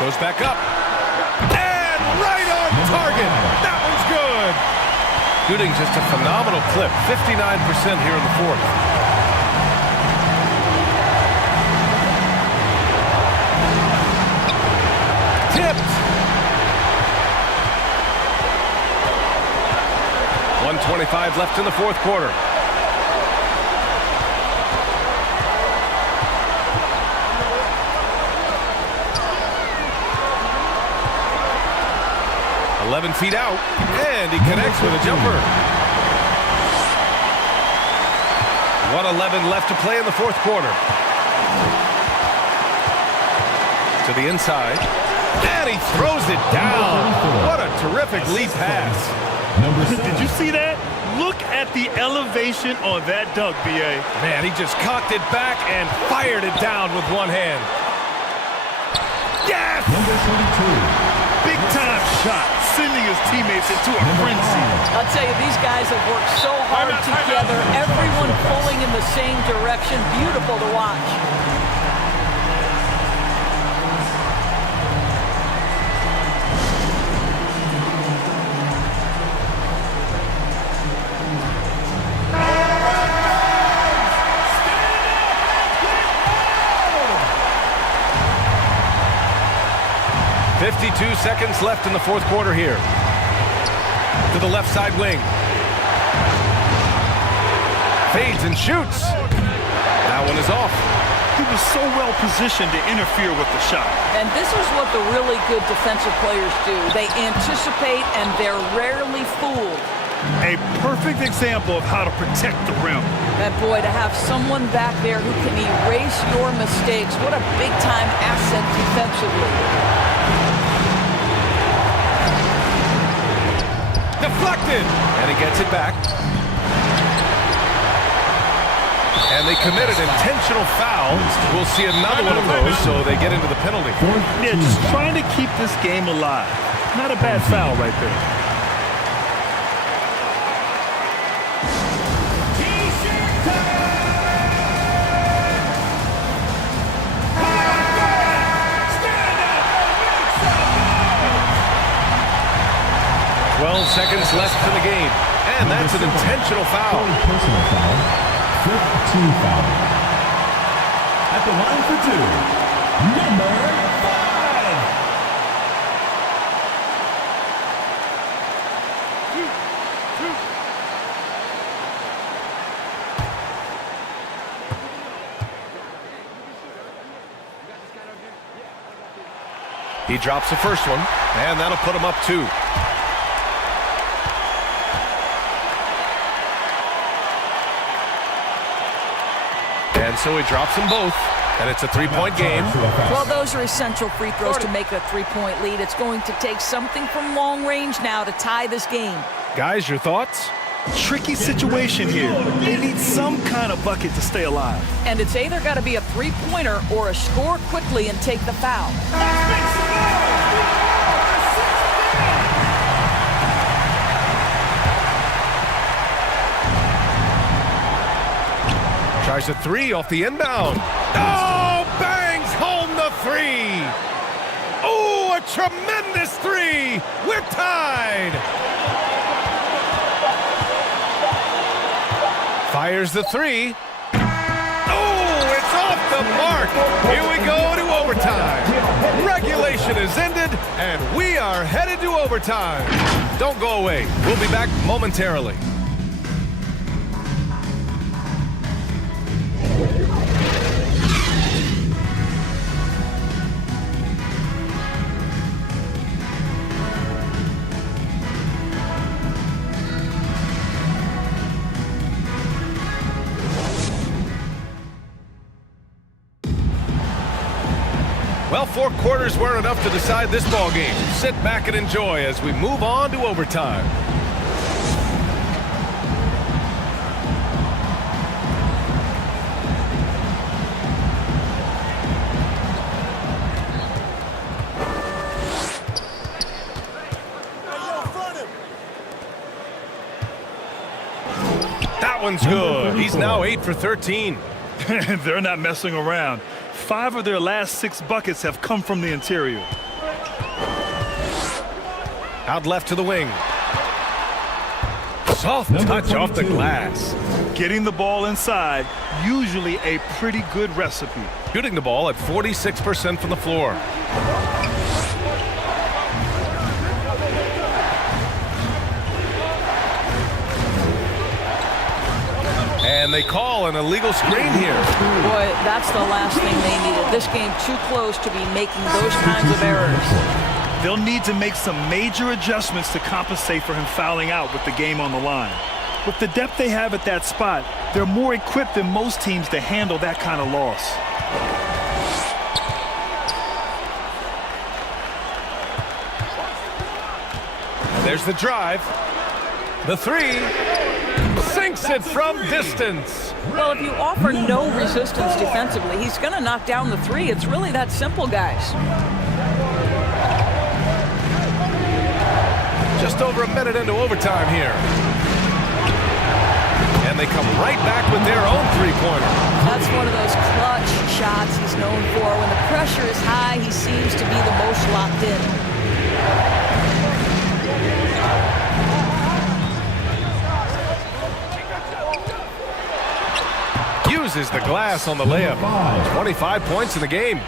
Goes back up. And right on target. That one's good. Shooting just a phenomenal clip. 59% here in the fourth. Tipped. 1:25 left in the fourth quarter. .11 feet out, and he connects with a jumper. 1:11 left to play in the fourth quarter. To the inside, and he throws it down. What a terrific lead pass. Did you see that? Look at the elevation on that dunk, BA. Man, he just cocked it back and fired it down with one hand. Yes! Number 22. Big-time shot, sending his teammates into a frenzy. I'll tell you, these guys have worked so hard together. Everyone pulling in the same direction. Beautiful to watch. 52 seconds left in the fourth quarter here. To the left side wing. Fades and shoots. That one is off. He was so well positioned to interfere with the shot. And this is what the really good defensive players do. They anticipate and they're rarely fooled. A perfect example of how to protect the rim. And boy, to have someone back there who can erase your mistakes, what a big-time asset defensively. Deflected, and he gets it back. And they committed intentional foul. We'll see another one of those, so they get into the penalty. Yeah, just trying to keep this game alive. Not a bad foul right there. Seconds left in the game, and that's an intentional foul. Personal foul, fifth team foul. At the line for two, number 5. He drops the first one, and that'll put him up 2. And so he drops them both, and it's a 3-point game. Well, those are essential free throws to make a 3-point lead. It's going to take something from long range now to tie this game. Guys, your thoughts? Tricky situation here. They need some kind of bucket to stay alive. And it's either got to be a 3-pointer or a score quickly and take the foul. Tries a 3 off the inbound. Oh, bangs home the 3. Oh, a tremendous 3. We're tied. Fires the 3. Oh, it's off the mark. Here we go to overtime. Regulation is ended, and we are headed to overtime. Don't go away. We'll be back momentarily. Well, 4 quarters weren't enough to decide this ball game. Sit back and enjoy as we move on to overtime. That one's good. He's now 8 for 13. They're not messing around. 5 of their last 6 buckets have come from the interior. Out left to the wing. Soft touch off the glass. Getting the ball inside, usually a pretty good recipe. Shooting the ball at 46% from the floor. And they call an illegal screen here. Boy, that's the last thing they needed. This game too close to be making those kinds of errors. They'll need to make some major adjustments to compensate for him fouling out with the game on the line. With the depth they have at that spot, they're more equipped than most teams to handle that kind of loss. There's the drive. The 3. Sinks it from distance. Well, if you offer no resistance defensively, he's going to knock down the 3. It's really that simple, guys. Just over a minute into overtime here. And they come right back with their own 3-pointer. That's one of those clutch shots he's known for. When the pressure is high, he seems to be the most locked in. Uses the glass on the layup. 25 points in the game.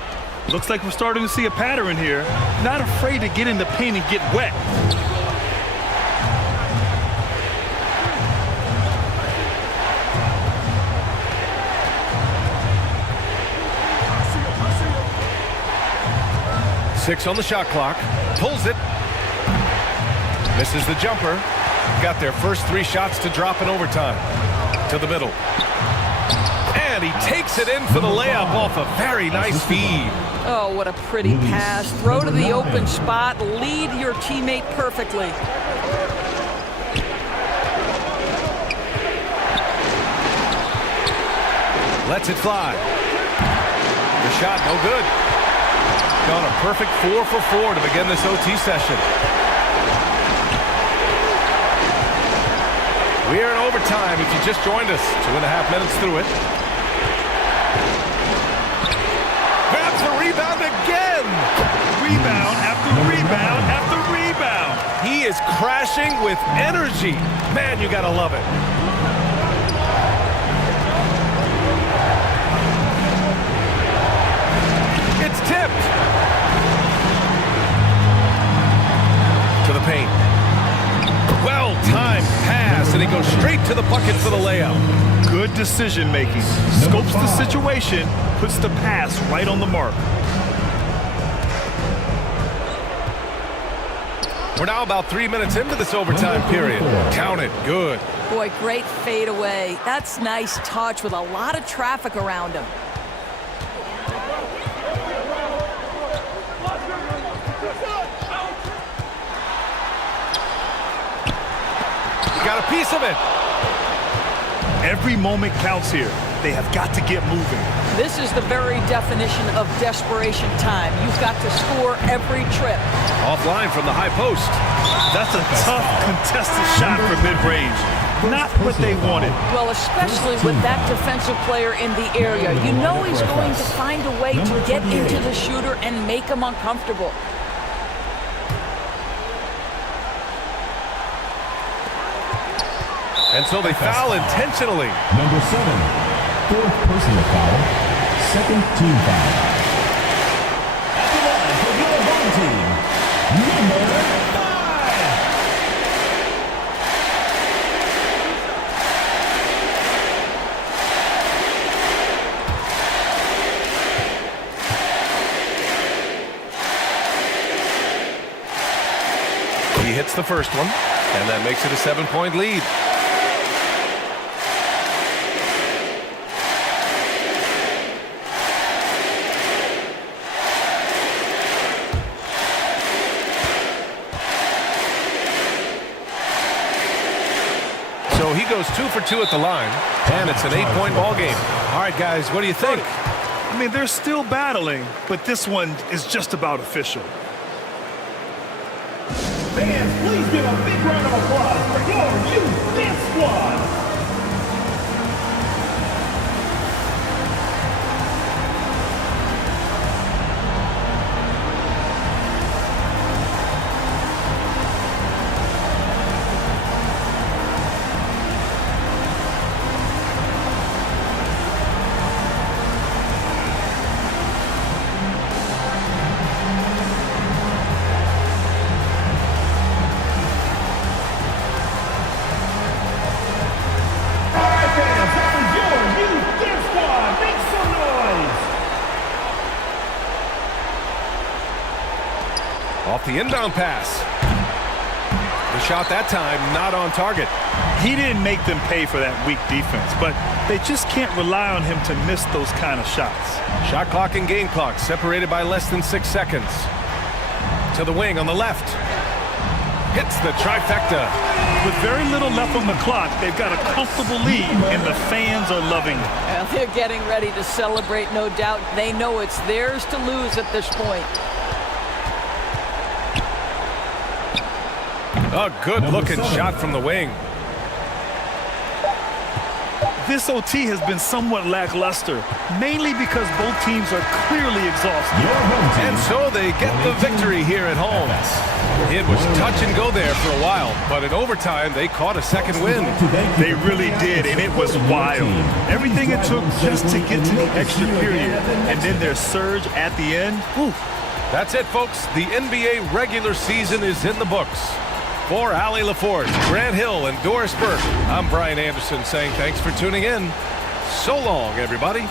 Looks like we're starting to see a pattern here. Not afraid to get in the paint and get wet. Six on the shot clock. Pulls it. Misses the jumper. Got their first 3 shots to drop in overtime. To the middle. And he takes it in for the layup off a very nice feed. Oh, what a pretty pass. Throw to the open spot. Lead your teammate perfectly. Lets it fly. The shot, no good. Gone a perfect 4 for 4 to begin this OT session. We are in overtime if you just joined us. 2.5 minutes through it. Grabs the rebound again. Rebound after rebound after rebound. He is crashing with energy. Man, you gotta love it. It's tipped. To the paint. Well-timed pass, and he goes straight to the bucket for the layup. Good decision making. Scopes the situation, puts the pass right on the mark. We're now about 3 minutes into this overtime period. Count it. Good. Boy, great fadeaway. That's nice touch with a lot of traffic around him. Got a piece of it. Every moment counts here. They have got to get moving. This is the very definition of desperation time. You've got to score every trip. Offline from the high post. That's a tough, contested shot for mid-range. Not what they wanted. Well, especially with that defensive player in the area. You know he's going to find a way to get into the shooter and make him uncomfortable. And so they foul intentionally. Number 7, 4th personal foul, 2nd team foul. At the line for your home team, number 5. He hits the first one, and that makes it a 7-point lead. So he goes 2 for 2 at the line, and it's an 8-point ball game. All right, guys, what do you think? I mean, they're still battling, but this one is just about official. Fans, please give a big round of applause for your youth dance squad. Off the inbound pass. The shot that time not on target. He didn't make them pay for that weak defense, but they just can't rely on him to miss those kind of shots. Shot clock and game clock separated by less than 6 seconds. To the wing on the left. Hits the trifecta. With very little left on the clock, they've got a comfortable lead, and the fans are loving it. Well, they're getting ready to celebrate, no doubt. They know it's theirs to lose at this point. A good-looking shot from the wing. This OT has been somewhat lackluster, mainly because both teams are clearly exhausted. And so they get the victory here at home. It was touch and go there for a while, but in overtime, they caught a second win. They really did, and it was wild. Everything it took just to get to the extra period, and then their surge at the end. Whew. That's it, folks. The NBA regular season is in the books. For Allie LaForge, Grant Hill, and Doris Burke, I'm Brian Anderson saying thanks for tuning in. So long, everybody.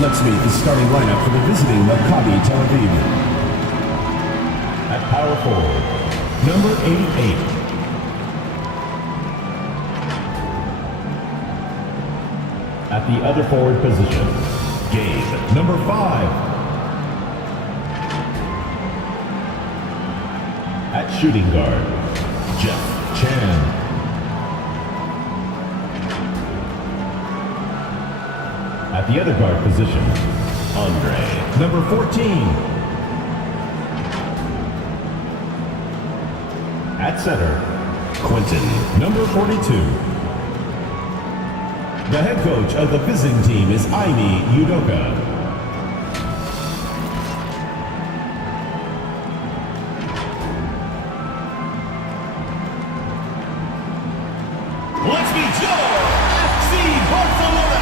Let's meet the starting lineup for the visiting Maccabi Tel Aviv. At power forward, number 88. At the other forward position, Gabe, number 5. At shooting guard, Jeff Chan. At the other guard position, Andre, number 14. At center, Quentin, number 42. The head coach of the visiting team is Aimi Udoka. Let's meet your FC Barcelona.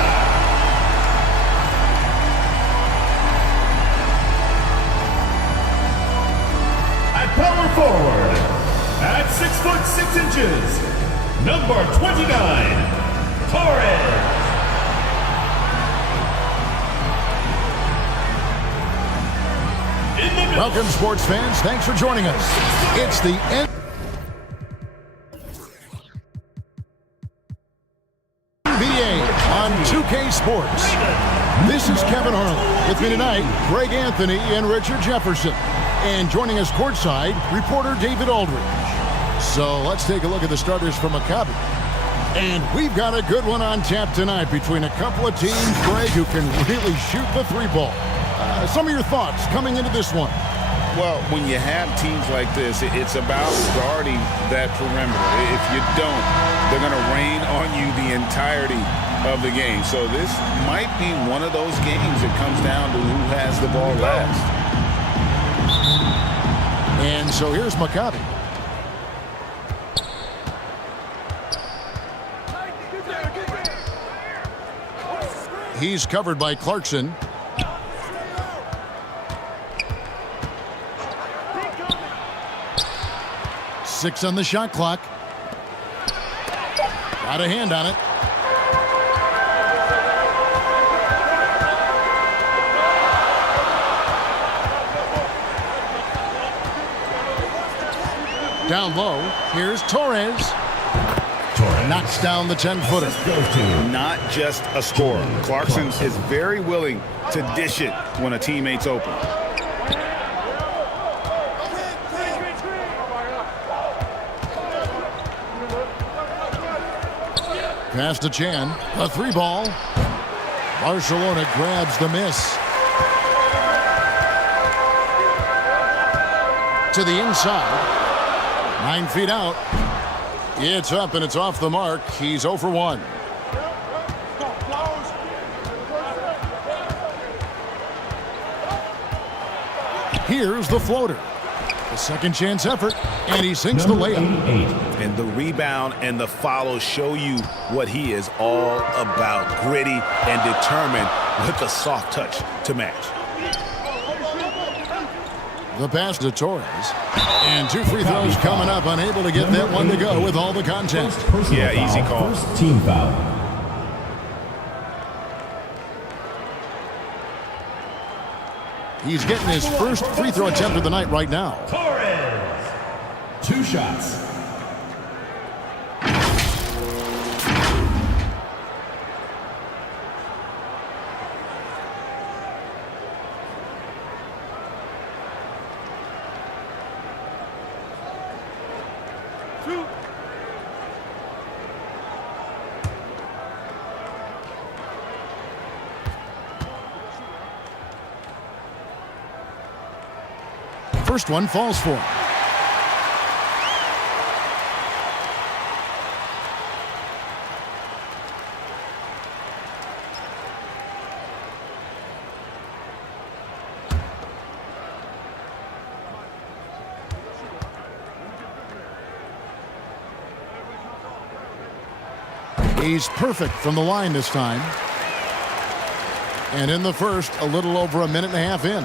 Power forward, at 6'6", number 29, Torres. Welcome, sports fans. Thanks for joining us. It's the NBA on 2K Sports. This is Kevin Harlan. With me tonight, Greg Anthony and Richard Jefferson. And joining us courtside, reporter David Aldridge. So let's take a look at the starters from Maccabi. And we've got a good one on tap tonight between a couple of teams, Greg, who can really shoot the three ball. Some of your thoughts coming into this one. Well, when you have teams like this, it's about guarding that perimeter. If you don't, they're going to rain on you the entirety of the game. So this might be one of those games that comes down to who has the ball last. And so here's Maccabi. He's covered by Clarkson. Six on the shot clock. Got a hand on it. Down low, here's Torres. Knocks down the 10-footer. Not just a scorer. Clarkson is very willing to dish it when a teammate's open. Pass to Chan. A 3-ball. Barcelona grabs the miss. To the inside. 9 feet out. It's up and it's off the mark. He's 0 for 1. Here's the floater. A second chance effort, and he sinks the layup. And the rebound and the follow show you what he is all about. Gritty and determined with a soft touch to match. The pass to Torres. And 2 free throws coming up. Unable to get that one to go with all the contact. Yeah, easy call. First team foul. He's getting his first free throw attempt of the night right now. Torres. 2 shots. First one falls for him. He's perfect from the line this time. And in the first, a little over a minute and a half in.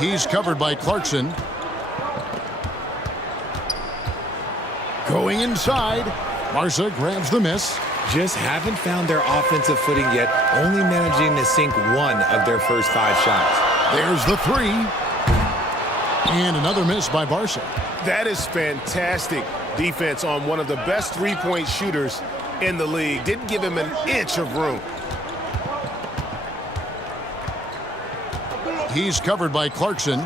He's covered by Clarkson. Going inside. Marsa grabs the miss. Just haven't found their offensive footing yet, only managing to sink 1 of their first 5 shots. There's the 3. And another miss by Barca. That is fantastic defense on one of the best three-point shooters in the league. Didn't give him an inch of room. He's covered by Clarkson.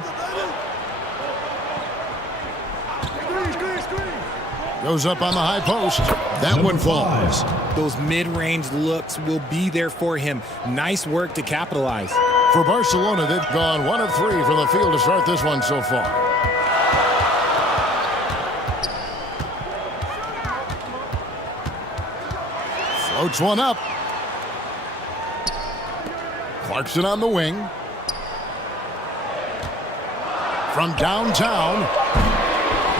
Goes up on the high post. That one falls. Those mid-range looks will be there for him. Nice work to capitalize. For Barcelona, they've gone 1 of 3 from the field to start this one so far. Floats one up. Clarkson on the wing. From downtown.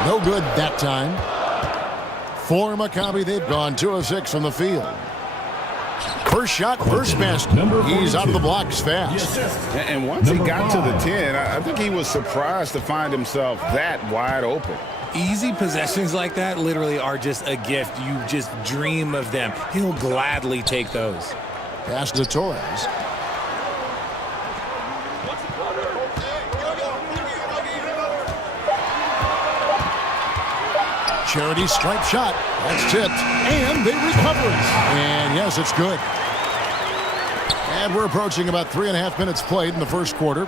No good that time. For Maccabi, they've gone 2 of 6 from the field. First shot, first basket. He's out of the blocks fast. And once he got to the 10, I think he was surprised to find himself that wide open. Easy possessions like that literally are just a gift. You just dream of them. He'll gladly take those. Pass to Torres. Charity stripe shot. That's tipped. And they recover. And yes, it's good. And we're approaching about 3.5 minutes played in the first quarter.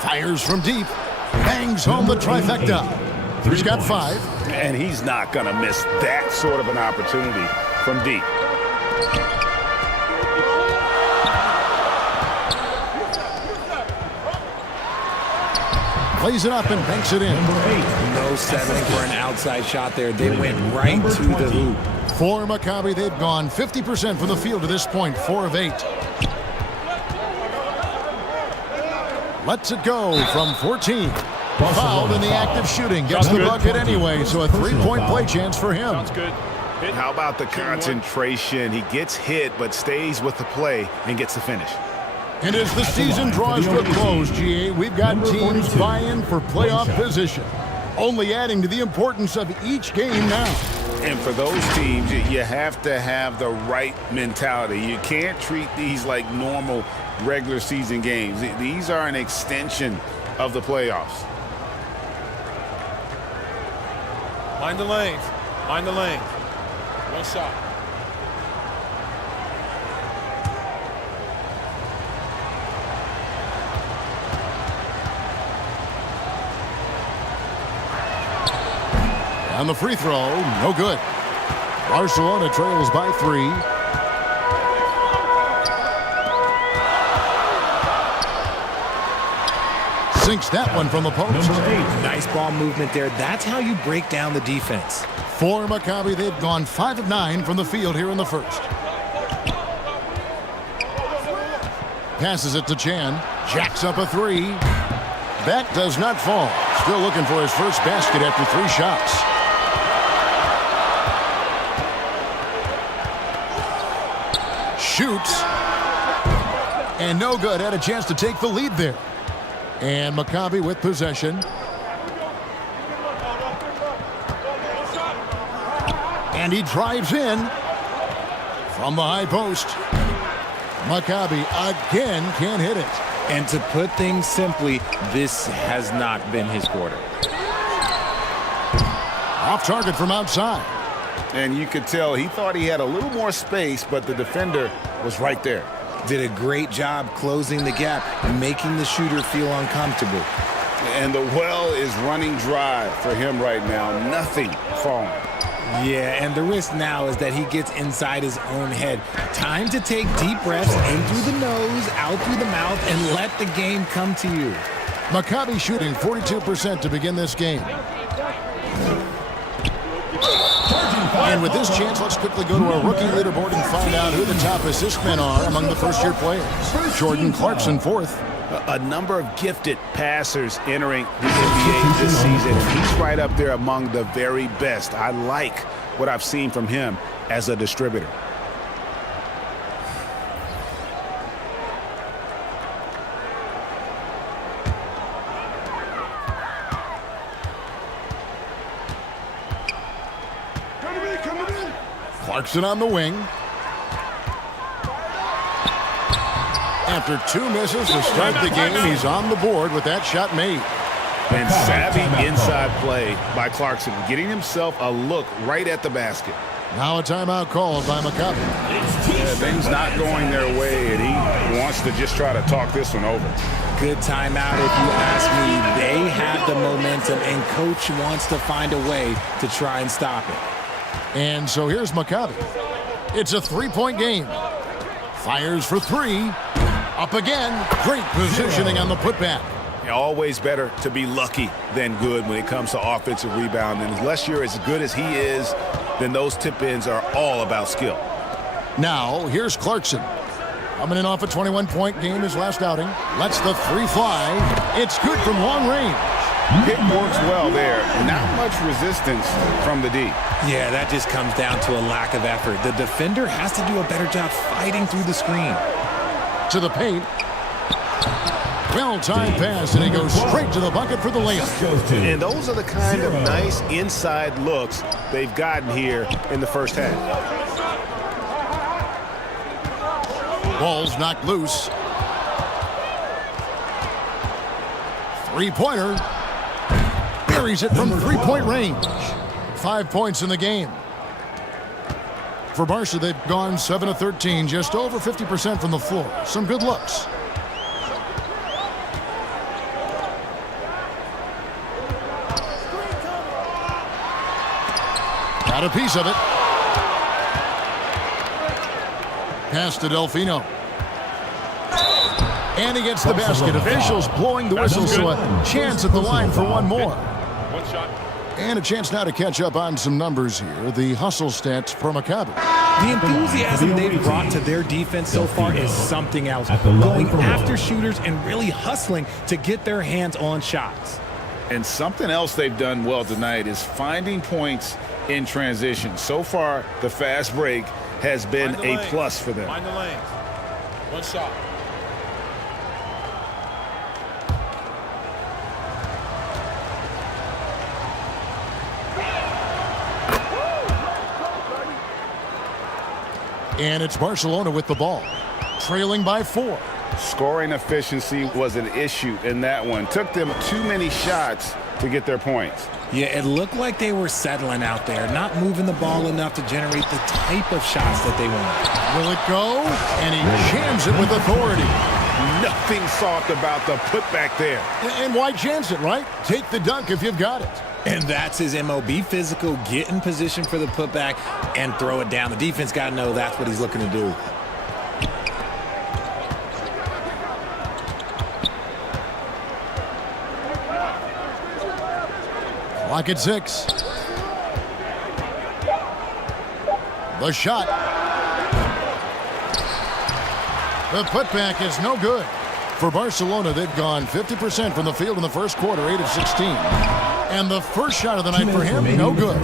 Fires from deep. Bangs home the trifecta. He's got 5. And he's not going to miss that sort of an opportunity from deep. Plays it up and banks it in. No settling for an outside shot there. They went right to the hoop. For Maccabi, they've gone 50% from the field to this point, 4 of 8. Lets it go from 14. Fouled in the act of shooting. Gets the bucket anyway, so a 3-point play chance for him. Sounds good. How about the concentration? He gets hit, but stays with the play and gets the finish. And as the season draws to a close, GA, we've got teams vying for playoff position, only adding to the importance of each game now. And for those teams, you have to have the right mentality. You can't treat these like normal regular season games. These are an extension of the playoffs. Mind the lanes. Mind the lanes. One shot. On the free throw, no good. Barcelona trails by 3. Sinks that one from the post. Nice ball movement there. That's how you break down the defense. For Maccabi, they've gone 5 of 9 from the field here in the first. Passes it to Chan. Jacks up a 3. That does not fall. Still looking for his first basket after 3 shots. Shoots. And no good. Had a chance to take the lead there. And Maccabi with possession. And he drives in from the high post. Maccabi again can't hit it. And to put things simply, this has not been his quarter. Off target from outside. And you could tell he thought he had a little more space, but the defender was right there. Did a great job closing the gap and making the shooter feel uncomfortable. And the well is running dry for him right now. Nothing falling. Yeah, and the risk now is that he gets inside his own head. Time to take deep breaths in through the nose, out through the mouth, and let the game come to you. Maccabi shooting 42% to begin this game. And with this chance, let's quickly go to our rookie leaderboard and find out who the top assist men are among the first-year players. Jordan Clarkson, 4th. A number of gifted passers entering the NBA this season. He's right up there among the very best. I like what I've seen from him as a distributor. Clarkson on the wing. After 2 misses to start the game, he's on the board with that shot made. And savvy inside play by Clarkson, getting himself a look right at the basket. Now a timeout called by Maccabi. Things not going their way, and he wants to just try to talk this one over. Good timeout if you ask me. They have the momentum, and Coach wants to find a way to try and stop it. And so here's Maccabi. It's a 3-point game. Fires for 3. Up again. Great positioning on the putback. Always better to be lucky than good when it comes to offensive rebound. And unless you're as good as he is, then those tip-ins are all about skill. Now, here's Clarkson. Coming in off a 21-point game his last outing. Lets the 3 fly. It's good from long range. It works well there. Not much resistance from the D. Yeah, that just comes down to a lack of effort. The defender has to do a better job fighting through the screen. To the paint. Well-timed pass, and he goes straight to the bucket for the layup. And those are the kind of nice inside looks they've gotten here in the first half. Ball's knocked loose. 3-pointer. Buries it from 3-point range. 5 points in the game. For Barca, they've gone 7 of 13, just over 50% from the floor. Some good looks. Got a piece of it. Pass to Delfino. And he gets the basket. Officials blowing the whistle, so a chance at the line for one more. One shot. And a chance now to catch up on some numbers here. The hustle stats for Maccabi. The enthusiasm they've brought to their defense so far is something else. Going after shooters and really hustling to get their hands on shots. And something else they've done well tonight is finding points in transition. So far, the fast break has been a plus for them. Find the lanes. One shot. And it's Barcelona with the ball, trailing by 4. Scoring efficiency was an issue in that one. Took them too many shots to get their points. Yeah, it looked like they were settling out there, not moving the ball enough to generate the type of shots that they want. Will it go? And he jams it with authority. Nothing soft about the putback there. And why chance it, right? Take the dunk if you've got it. And that's his MO. Be physical, get in position for the putback, and throw it down. The defense got to know that's what he's looking to do. Clock at 6. The shot. The putback is no good. For Barcelona, they've gone 50% from the field in the first quarter, 8 of 16. And the first shot of the night for him, no good.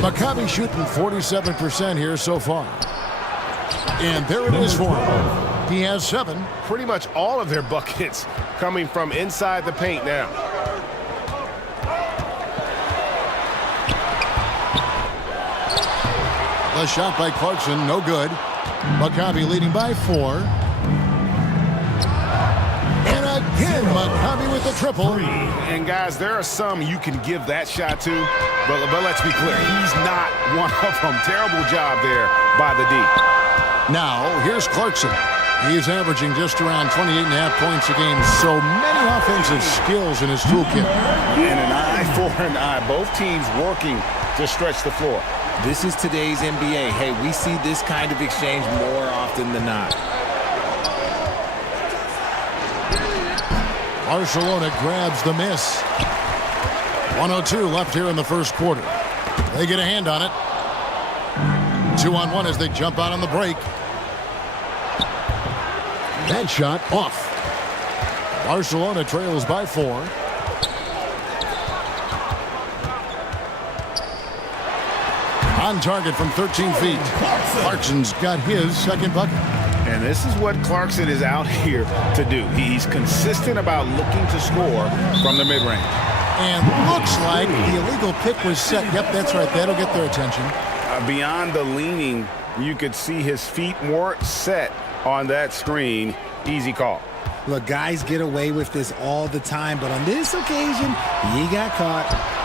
Maccabi shooting 47% here so far. And there it is for him. He has 7. Pretty much all of their buckets coming from inside the paint now. The shot by Clarkson, no good. Maccabi leading by 4. And again, Maccabi with the triple. And guys, there are some you can give that shot to, but let's be clear, he's not one of them. Terrible job there by the D. Now, here's Clarkson. He's averaging just around 28.5 points a game. So many offensive skills in his toolkit. And an eye for an eye. Both teams working to stretch the floor. This is today's NBA. Hey, we see this kind of exchange more often than not. Barcelona grabs the miss. 1:02 left here in the first quarter. They get a hand on it. 2-on-1 as they jump out on the break. That shot off. Barcelona trails by 4. On target from 13 feet. Clarkson's got his second bucket. And this is what Clarkson is out here to do. He's consistent about looking to score from the mid-range. And looks like the illegal pick was set. Yep, that's right. That'll get their attention. Beyond the leaning, you could see his feet weren't set on that screen. Easy call. Look, guys get away with this all the time, but on this occasion, he got caught.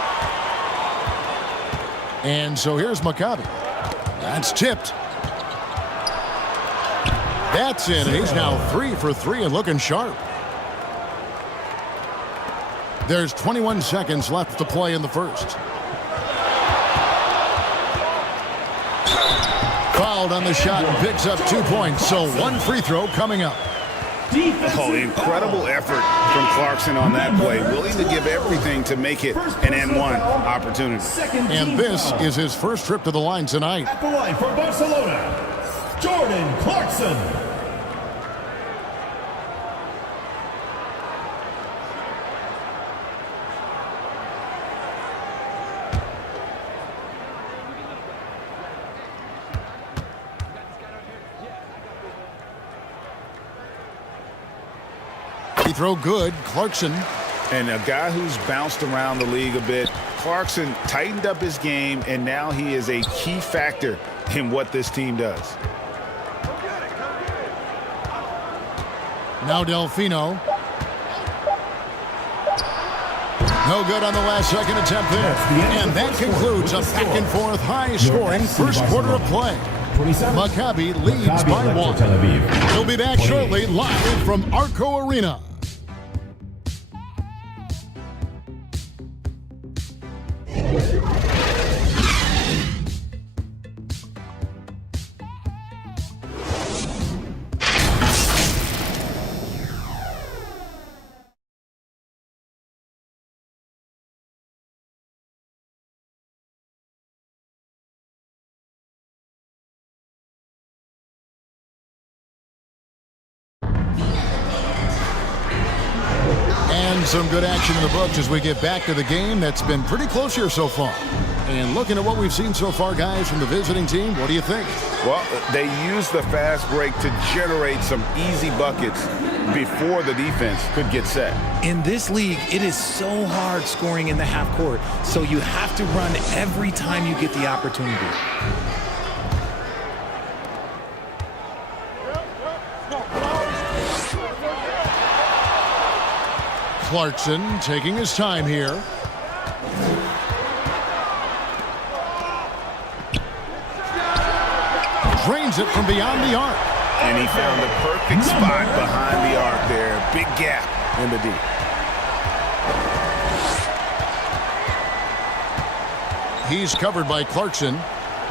And so here's Maccabi. That's tipped. That's in, and he's now 3 for 3 and looking sharp. There's 21 seconds left to play in the first. Fouled on the shot and picks up 2 points, so 1 free throw coming up. Oh, incredible effort from Clarkson on that play. Willing to give everything to make it an N1 opportunity. And this is his first trip to the line tonight. At the line for Barcelona, Jordan Clarkson. Throw good, Clarkson. And a guy who's bounced around the league a bit. Clarkson tightened up his game, and now he is a key factor in what this team does. Now Delfino. No good on the last second attempt there. And that concludes a back and forth high-scoring first quarter of play. Maccabi leads by 1. We'll be back shortly live from Arco Arena. some good action in the books as we get back to the game that's been pretty close here so far. And looking at what we've seen so far, guys, from the visiting team, what do you think? Well, they used the fast break to generate some easy buckets before the defense could get set. In this league, it is so hard scoring in the half court, so you have to run every time you get the opportunity. Clarkson taking his time here. Drains it from beyond the arc. And he found the perfect spot behind the arc there. Big gap in the D. He's covered by Clarkson.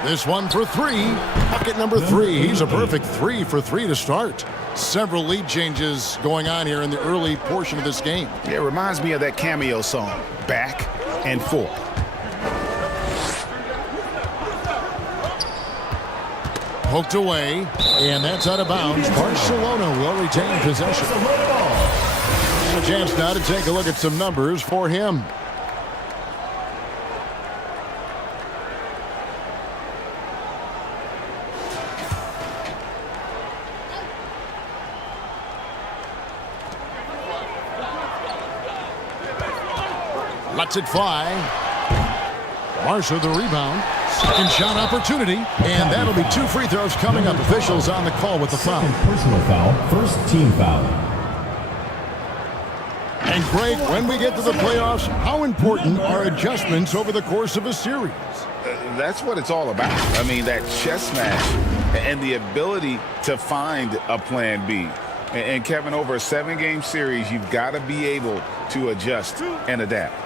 This one for three. Bucket number 3. He's a perfect 3 for 3 to start. Several lead changes going on here in the early portion of this game. Yeah, it reminds me of that Cameo song, Back and Forth. Poked away, and that's out of bounds. Barcelona will retain possession. A chance now to take a look at some numbers for him. Lets it fly. Marshall the rebound. Second shot opportunity, and that'll be 2 free throws coming up. Officials on the call with the foul. Second personal foul, first team foul. And Greg, when we get to the playoffs, how important are adjustments over the course of a series? That's what it's all about. I mean, that chess match and the ability to find a plan B. And Kevin, over a 7-game series, you've got to be able to adjust and adapt.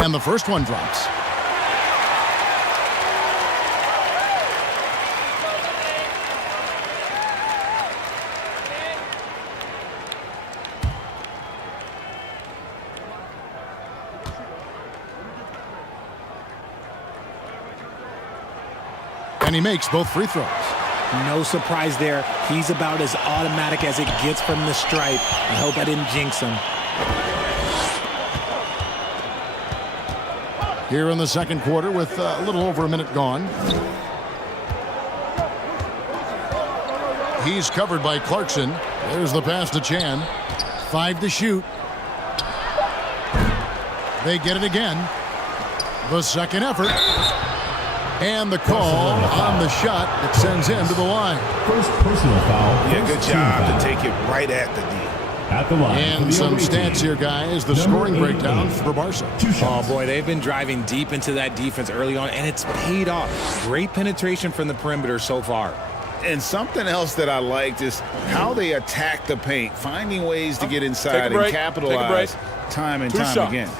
And the first one drops. And he makes both free throws. No surprise there. He's about as automatic as it gets from the stripe. I hope I didn't jinx him. Here in the second quarter with a little over a minute gone. He's covered by Clarkson. There's the pass to Chan. 5 to shoot. They get it again. The second effort. And the call on the shot that sends him to the line. First personal foul. Yeah, good job to take it right at the D. At the line. And some stats here, guys. The scoring breakdown for Barca. Oh, boy, they've been driving deep into that defense early on, and it's paid off. Great penetration from the perimeter so far. And something else that I liked is how they attack the paint, finding ways to get inside and capitalize time and time again.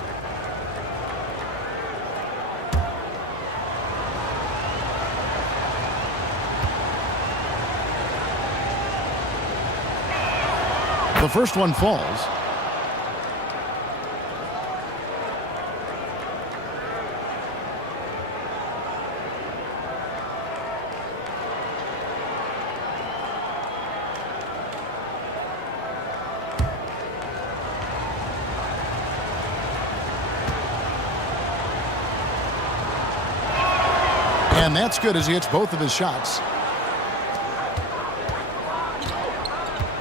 The first one falls. And that's good as he hits both of his shots.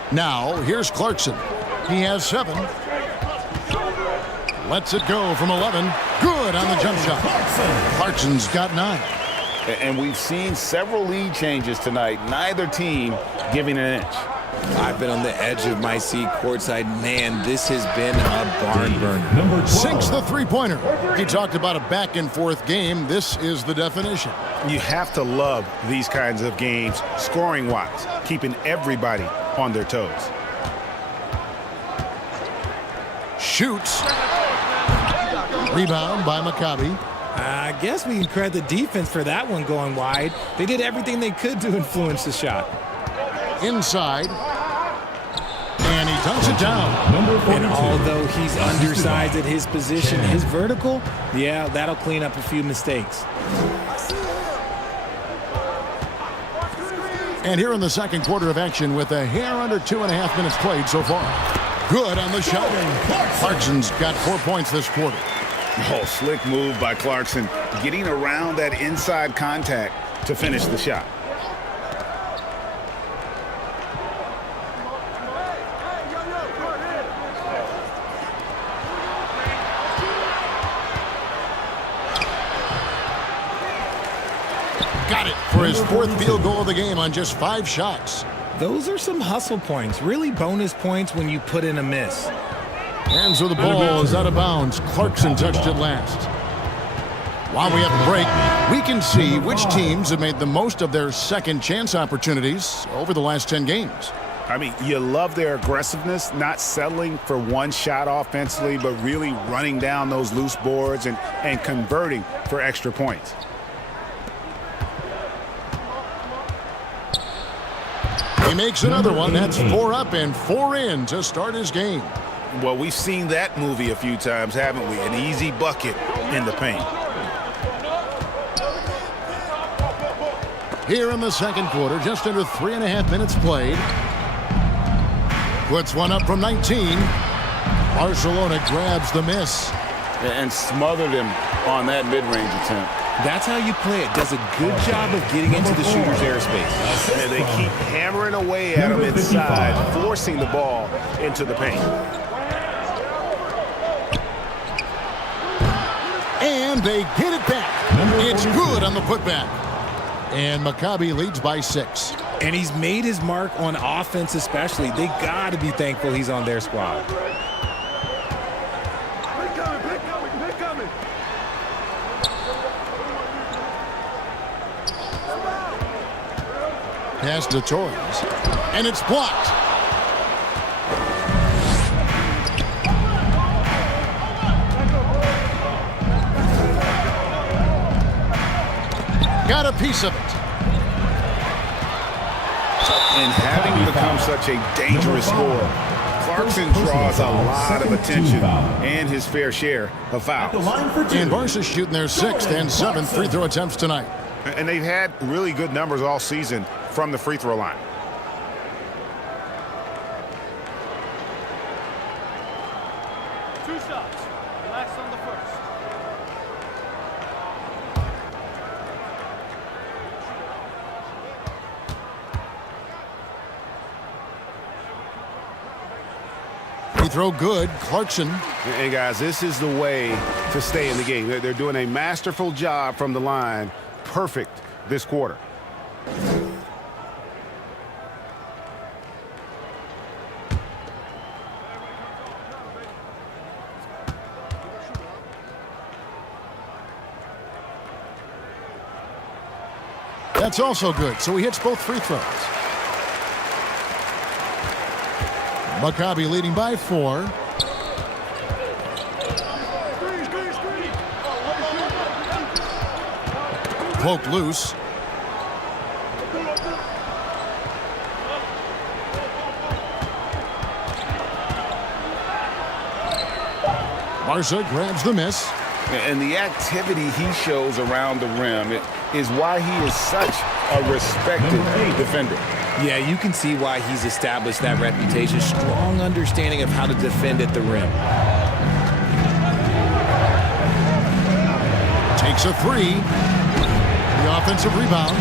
Now, here's Clarkson. He has 7. Lets it go from 11. Good on the jump shot. Clarkson's got 9. And we've seen several lead changes tonight. Neither team giving an inch. I've been on the edge of my seat courtside. Man, this has been a barn burner. Sinks the three-pointer. He talked about a back-and-forth game. This is the definition. You have to love these kinds of games, scoring-wise, keeping everybody on their toes. Shoots. Rebound by Maccabi. I guess we can credit the defense for that one going wide. They did everything they could to influence the shot. Inside. And he dunks knocks it down. And although he's undersized at his position, his vertical, yeah, that'll clean up a few mistakes. And here in the second quarter of action with a hair under 2.5 minutes played so far. Good on the shot. Clarkson's got 4 points this quarter. Oh, slick move by Clarkson, getting around that inside contact to finish the shot. Got it for his 4th field goal of the game on just 5 shots. Those are some hustle points, really bonus points when you put in a miss. Hands of the ball is out of bounds. Clarkson touched it last. While we have a break, we can see which teams have made the most of their second chance opportunities over the last 10 games. I mean, you love their aggressiveness, not settling for one shot offensively, but really running down those loose boards and converting for extra points. He makes another one. That's 4 up and 4 in to start his game. Well, we've seen that movie a few times, haven't we? An easy bucket in the paint. Here in the second quarter, just under 3.5 minutes played. Puts one up from 19. Barcelona grabs the miss. And smothered him on that mid-range attempt. That's how you play it. Does a good job of getting into the shooter's airspace. And they keep hammering away at him inside, forcing the ball into the paint. And they get it back. It's good on the putback. And Maccabi leads by 6. And he's made his mark on offense especially. They got to be thankful he's on their squad. Pass to Torres. And it's blocked. Got a piece of it. And having become such a dangerous scorer, Clarkson draws a lot of attention and his fair share of fouls. And Barca's shooting their 6th and 7th free throw attempts tonight. And they've had really good numbers all season from the free throw line. Free throw good. Clarkson. And guys, this is the way to stay in the game. They're doing a masterful job from the line. Perfect this quarter. That's also good, so he hits both free throws. Maccabi leading by 4. Poked loose. Barca grabs the miss. And the activity he shows around the rim is why he is such a respected defender. Yeah, you can see why he's established that reputation. Strong understanding of how to defend at the rim. Takes a 3. The offensive rebound.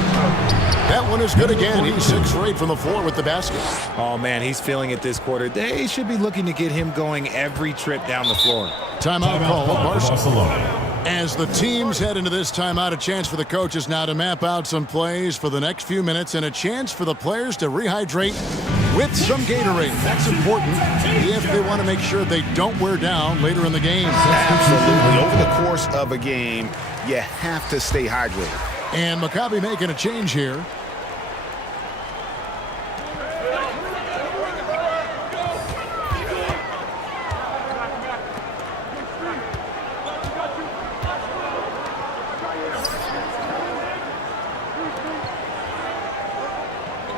That one is good again. He's 6 for 8 from the floor with the basket. Oh, man, he's feeling it this quarter. They should be looking to get him going every trip down the floor. Timeout call of Barcelona. As the teams head into this timeout, a chance for the coaches now to map out some plays for the next few minutes and a chance for the players to rehydrate with some Gatorade. That's important if they want to make sure they don't wear down later in the game. Absolutely. Over the course of a game, you have to stay hydrated. And Maccabi making a change here.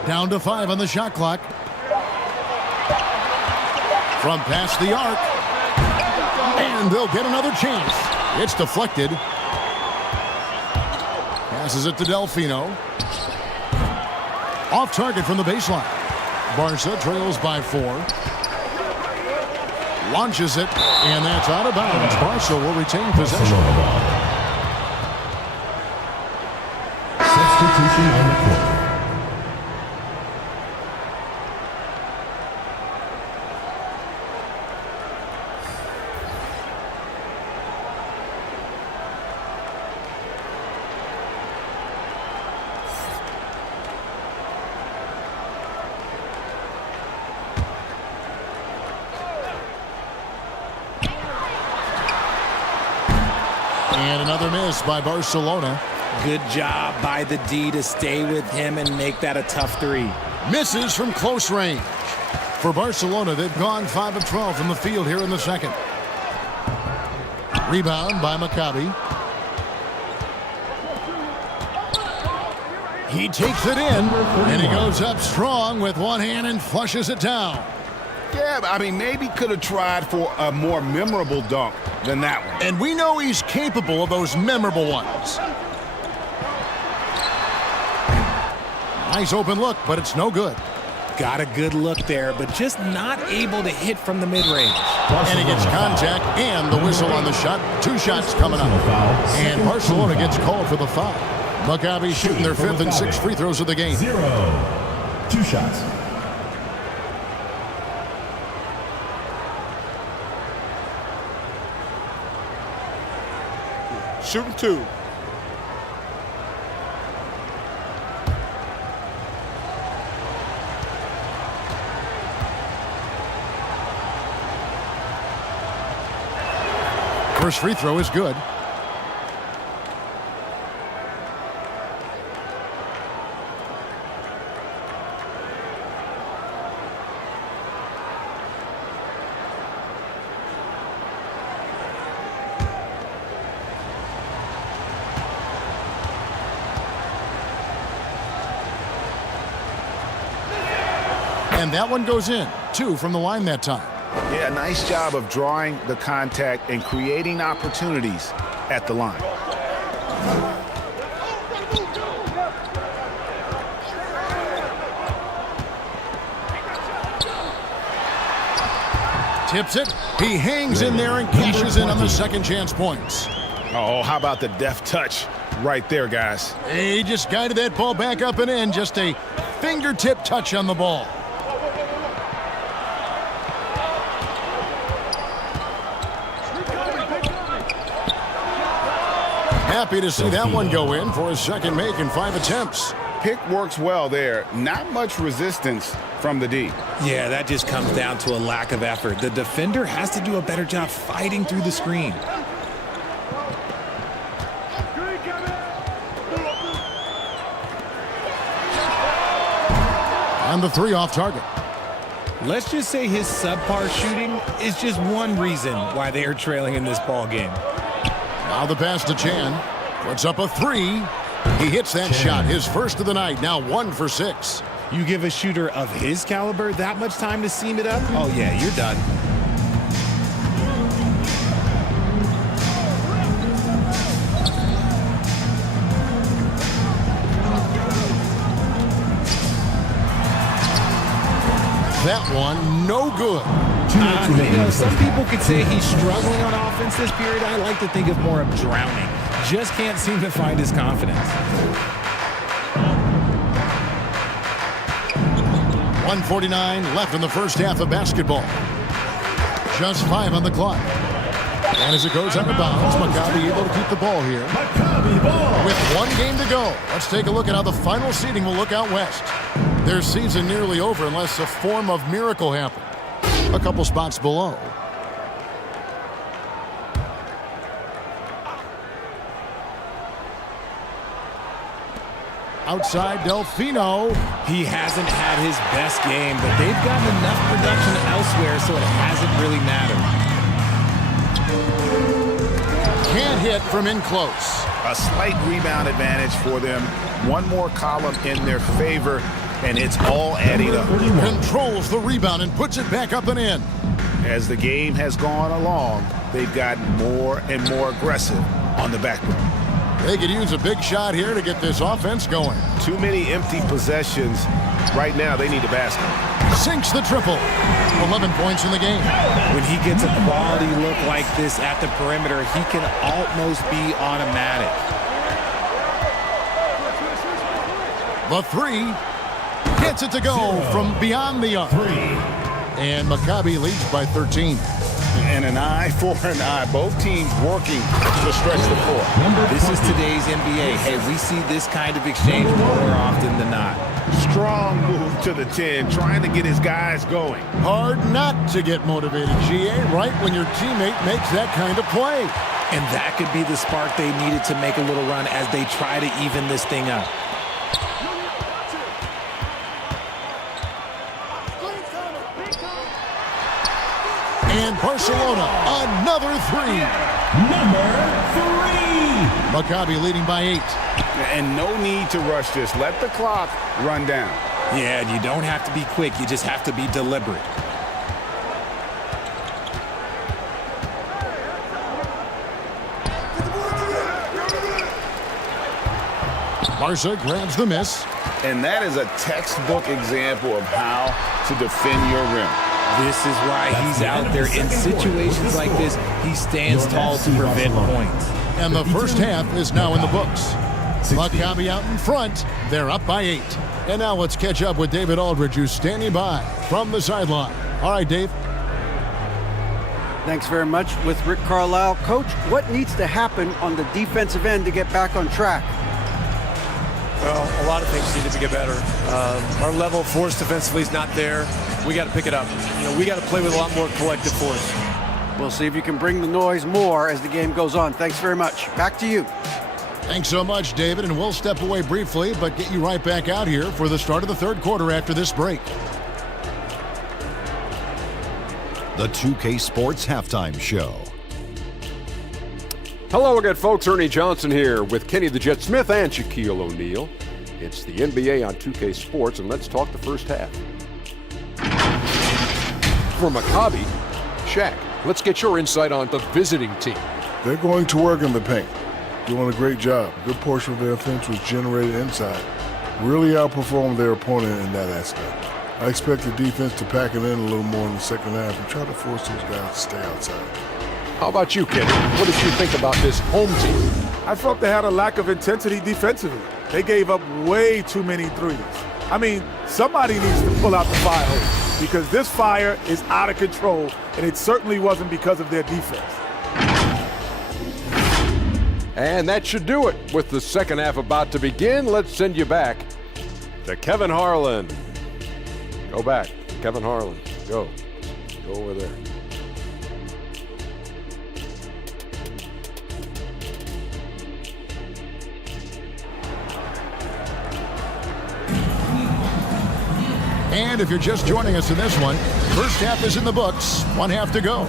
Down to 5 on the shot clock. From past the arc. And they'll get another chance. It's deflected. Passes it to Delfino. Off target from the baseline. Barca trails by 4. Launches it, and that's out of bounds. Barca will retain possession. Substitution on the court. And another miss by Barcelona. Good job by the D to stay with him and make that a tough 3. Misses from close range. For Barcelona, they've gone 5 of 12 from the field here in the second. Rebound by Maccabi. He takes it in, and he goes up strong with one hand and flushes it down. Yeah, I mean, maybe could have tried for a more memorable dunk than that one. And we know he's capable of those memorable ones. Nice open look, but it's no good. Got a good look there, but just not able to hit from the mid-range. And he gets contact and the whistle on the shot. 2 shots coming up. And Barcelona gets called for the foul. Maccabi shooting their 5th and 6th free throws of the game. 0. 2 shots. Shooting 2. First free throw is good. And that one goes in. 2 from the line that time. Yeah, nice job of drawing the contact and creating opportunities at the line. Tips it. He hangs in there and cashes in on the second chance points. Oh, how about the deft touch right there, guys? He just guided that ball back up and in. Just a fingertip touch on the ball. Happy to see that one go in for his second make in 5 attempts. Pick works well there. Not much resistance from the D. Yeah, that just comes down to a lack of effort. The defender has to do a better job fighting through the screen. And the 3 off target. Let's just say his subpar shooting is just one reason why they are trailing in this ball game. Now the pass to Chan. Puts up a 3. He hits that shot, his first of the night. Now 1 for 6. You give a shooter of his caliber that much time to seam it up? Oh, yeah, you're done. That one, no good. You know, some people could say he's struggling on offense this period. I like to think of more of drowning. Just can't seem to find his confidence. 1:49 left in the first half of basketball. Just 5 on the clock. And as it goes out of bounds, Maccabi able to keep the ball here. With 1 game to go, let's take a look at how the final seeding will look out west. Their season nearly over unless a form of miracle happens. A couple spots below. Outside Delfino. He hasn't had his best game, but they've gotten enough production elsewhere so it hasn't really mattered. Can't hit from in close. A slight rebound advantage for them. One more column in their favor, and it's all adding up. Controls the rebound and puts it back up and in. As the game has gone along, they've gotten more and more aggressive on the back rim. They could use a big shot here to get this offense going. Too many empty possessions. Right now, they need a basket. Sinks the triple. 11 points in the game. When he gets a quality look like this at the perimeter, he can almost be automatic. The three. Gets it to go from beyond the arc. And Maccabi leads by 13. And an eye for an eye. Both teams working to stretch the floor. This is today's NBA. Hey, we see this kind of exchange more often than not. Strong move to the 10, trying to get his guys going. Hard not to get motivated, GA, right when your teammate makes that kind of play. And that could be the spark they needed to make a little run as they try to even this thing up. And Barcelona, another three. Number 3. Maccabi leading by 8. And no need to rush this. Let the clock run down. Yeah, and you don't have to be quick. You just have to be deliberate. Barca grabs the miss. And that is a textbook example of how to defend your rim. This is why he's out there in situations like this. He stands tall to prevent points. And the first half is now in the books. Maccabi out in front. They're up by 8. And now let's catch up with David Aldridge, who's standing by from the sideline. All right, Dave. Thanks very much. With Rick Carlisle. Coach, what needs to happen on the defensive end to get back on track? Well, a lot of things needed to get better. Our level of force defensively is not there. We got to pick it up. We got to play with a lot more collective force. We'll see if you can bring the noise more as the game goes on. Thanks very much. Back to you. Thanks so much, David, and we'll step away briefly, but get you right back out here for the start of the third quarter after this break. The 2K Sports Halftime Show. Hello again, folks. Ernie Johnson here with Kenny the Jet Smith and Shaquille O'Neal. It's the NBA on 2K Sports, and let's talk the first half. For Maccabi, Shaq, let's get your insight on the visiting team. They're going to work in the paint. Doing a great job. A good portion of their offense was generated inside. Really outperformed their opponent in that aspect. I expect the defense to pack it in a little more in the second half and try to force those guys to stay outside. How about you, Kenny? What did you think about this home team? I felt they had a lack of intensity defensively. They gave up way too many threes. I mean, somebody needs to pull out the fire hose because this fire is out of control, and it certainly wasn't because of their defense. And that should do it. With the second half about to begin, let's send you back to Kevin Harlan. Go back, Kevin Harlan. Go over there. And if you're just joining us in this one, first half is in the books. One half to go.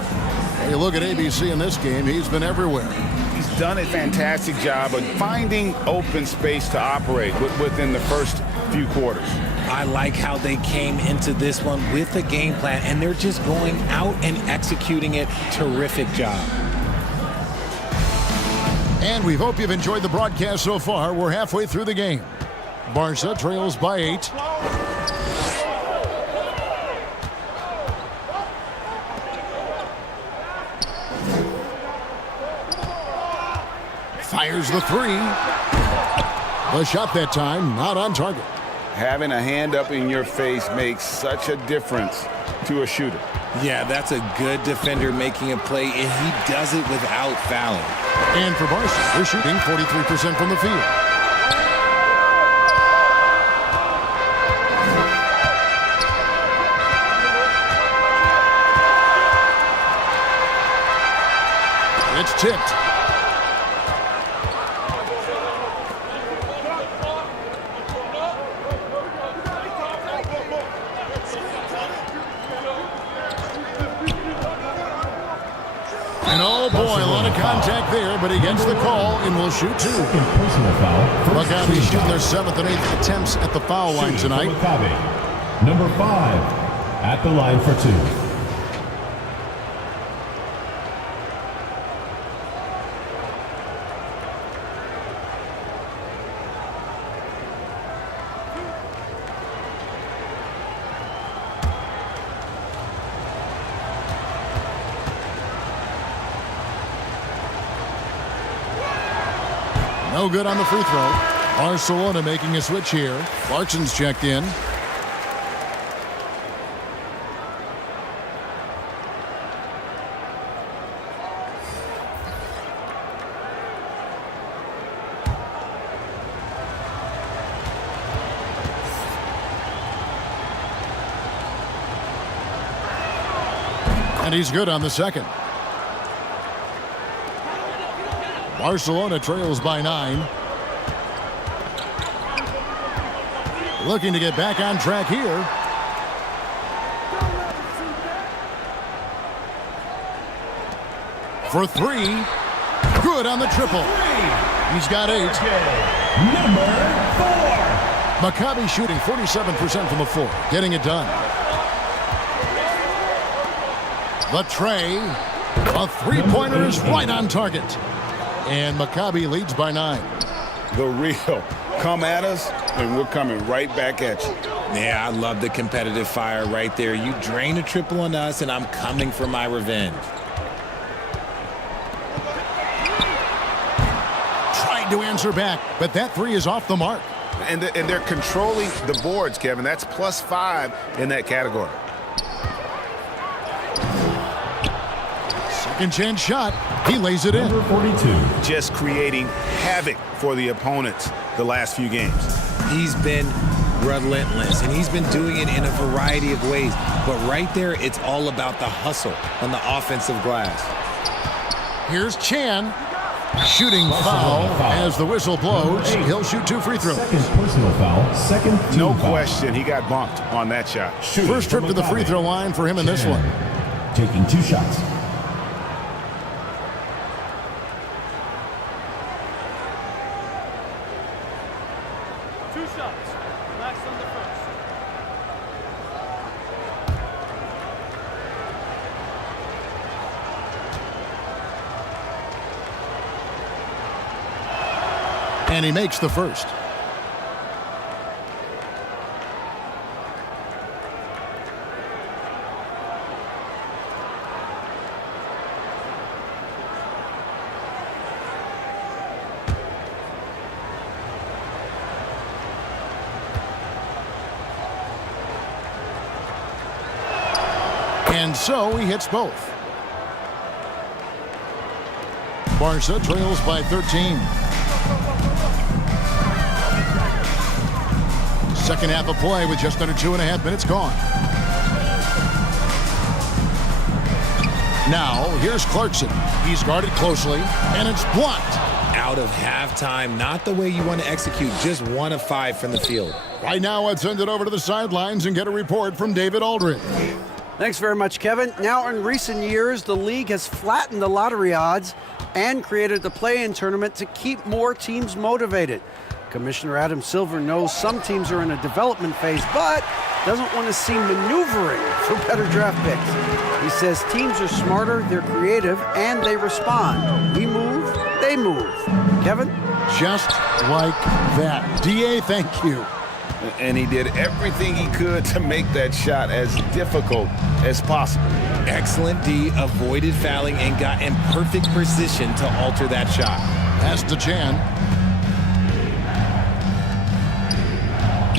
Hey, look at ABC in this game. He's been everywhere. He's done a fantastic job of finding open space to operate within the first few quarters. I like how they came into this one with a game plan, and they're just going out and executing it. Terrific job. And we hope you've enjoyed the broadcast so far. We're halfway through the game. Barca trails by 8. Fires the three. The shot that time, not on target. Having a hand up in your face makes such a difference to a shooter. Yeah, that's a good defender making a play, and he does it without fouling. And for Barca, they're shooting 43% from the field. It's tipped. And oh boy, a lot of contact there, but he gets the call and will shoot 2. Personal foul. Maccabi shooting their 7th and 8th attempts at the foul line tonight. Maccabi, number 5, at the line for 2. No good on the free throw. Barcelona making a switch here. Clarkson's checked in. And he's good on the second. Barcelona trails by 9. Looking to get back on track here. For 3. Good on the triple. He's got 8. Number 4. Maccabi shooting 47% from the floor. Getting it done. The tray. A three-pointer is right on target. And Maccabi leads by 9. The real. Come at us, and we're coming right back at you. Yeah, I love the competitive fire right there. You drain a triple on us, and I'm coming for my revenge. Tried to answer back, but that 3 is off the mark. And they're controlling the boards, Kevin. That's +5 in that category. Second chance shot. He lays it in. Number 42. Just creating havoc for the opponents the last few games. He's been relentless, and he's been doing it in a variety of ways. But right there, it's all about the hustle on the offensive glass. Here's Chan. Shooting foul as the whistle blows. He'll shoot 2 free throws. Second personal foul. Second team No foul. question, he got bumped on that shot. First trip to the free throw line for him in this one. Taking 2 shots. And he makes the first. And so he hits both. Barca trails by 13. Second half of play with just under 2.5 minutes gone. Now, here's Clarkson. He's guarded closely, and it's blocked. Out of halftime, not the way you want to execute, just 1 of 5 from the field. Right now, I'd send it over to the sidelines and get a report from David Aldridge. Thanks very much, Kevin. Now, in recent years, the league has flattened the lottery odds and created the play-in tournament to keep more teams motivated. Commissioner Adam Silver knows some teams are in a development phase, but doesn't want to see maneuvering for better draft picks. He says teams are smarter, they're creative, and they respond. We move, they move. Kevin? Just like that. DA, thank you. And he did everything he could to make that shot as difficult as possible. Excellent D, avoided fouling, and got in perfect position to alter that shot. Pass to Chan.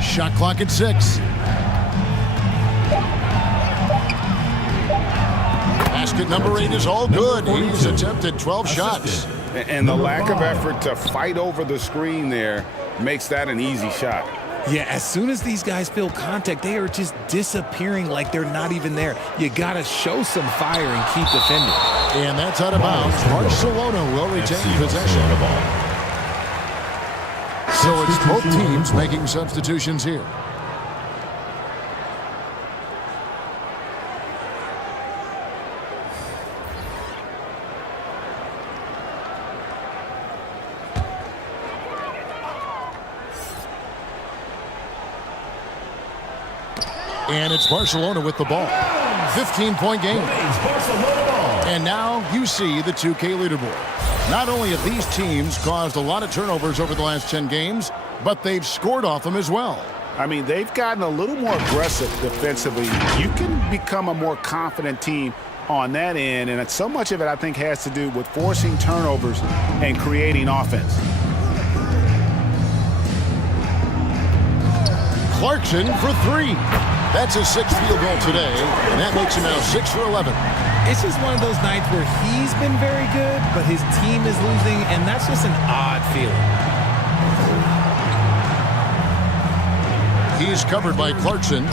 Shot clock at 6. Basket number 8 is all good. He's attempted 12 shots. And the lack of effort to fight over the screen there makes that an easy shot. Yeah, as soon as these guys feel contact, they are just disappearing like they're not even there. You got to show some fire and keep defending. And that's out of bounds. Barcelona will retain possession. So it's both teams making substitutions here. And it's Barcelona with the ball. 15-point game. And now you see the 2K leaderboard. Not only have these teams caused a lot of turnovers over the last 10 games, but they've scored off them as well. I mean, they've gotten a little more aggressive defensively. You can become a more confident team on that end, and so much of it, I think, has to do with forcing turnovers and creating offense. Clarkson for 3. That's his 6th field goal today, and that makes him now 6 for 11. It's just one of those nights where he's been very good, but his team is losing, and that's just an odd feeling. He's covered by Clarkson.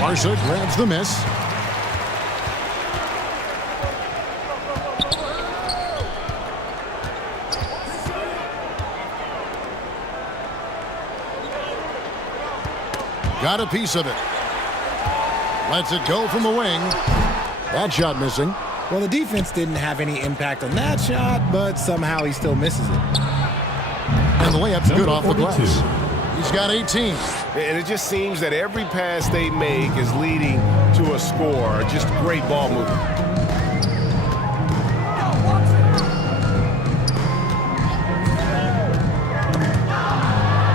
Barca grabs the miss. Got a piece of it. Lets it go from the wing. That shot missing. Well, the defense didn't have any impact on that shot, but somehow he still misses it. And the layup's good off the glass. He's got 18. And it just seems that every pass they make is leading to a score. Just great ball movement.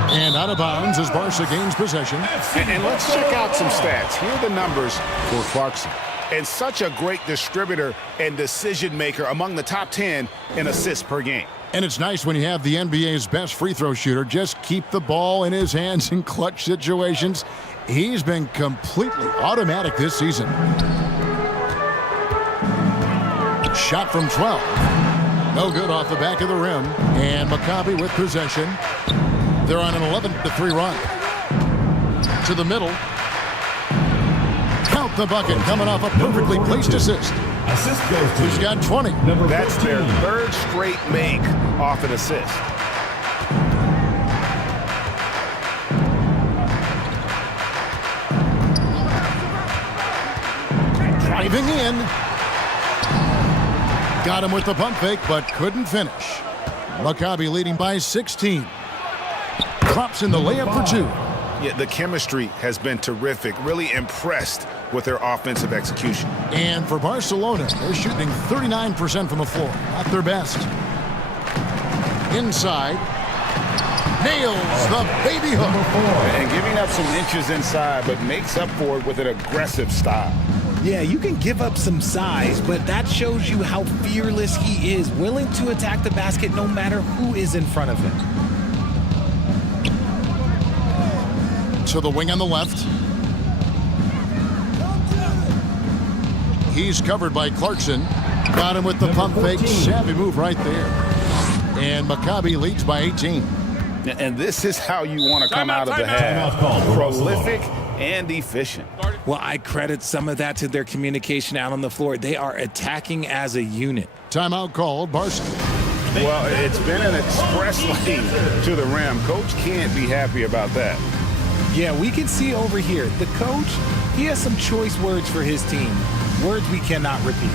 And out of bounds as Barca gains possession. And let's check out some stats. Here are the numbers for Clarkson. And such a great distributor and decision maker among the top 10 in assists per game. And it's nice when you have the NBA's best free throw shooter just keep the ball in his hands in clutch situations. He's been completely automatic this season. Shot from 12. No good off the back of the rim. And Maccabi with possession. They're on an 11-3 run. To the middle. Count the bucket coming off a perfectly placed assist. Assist goes to He's got 20. That's their 3rd straight make off an assist. Driving in. Got him with the pump fake, but couldn't finish. Maccabi leading by 16. Drops in the layup for 2. Yeah, the chemistry has been terrific. Really impressed with their offensive execution. And for Barcelona, they're shooting 39% from the floor. Not their best. Inside. Nails the baby hook. And giving up some inches inside, but makes up for it with an aggressive style. Yeah, you can give up some size, but that shows you how fearless he is, willing to attack the basket no matter who is in front of him. To the wing on the left. He's covered by Clarkson. Got him with the pump fake. Savvy move right there. And Maccabi leads by 18. And this is how you want to come out of the half. Prolific and efficient. Well, I credit some of that to their communication out on the floor. They are attacking as a unit. Timeout called, Barca. Well, it's been an express lane to the rim. Coach can't be happy about that. Yeah, we can see over here, the coach, he has some choice words for his team. Words we cannot repeat.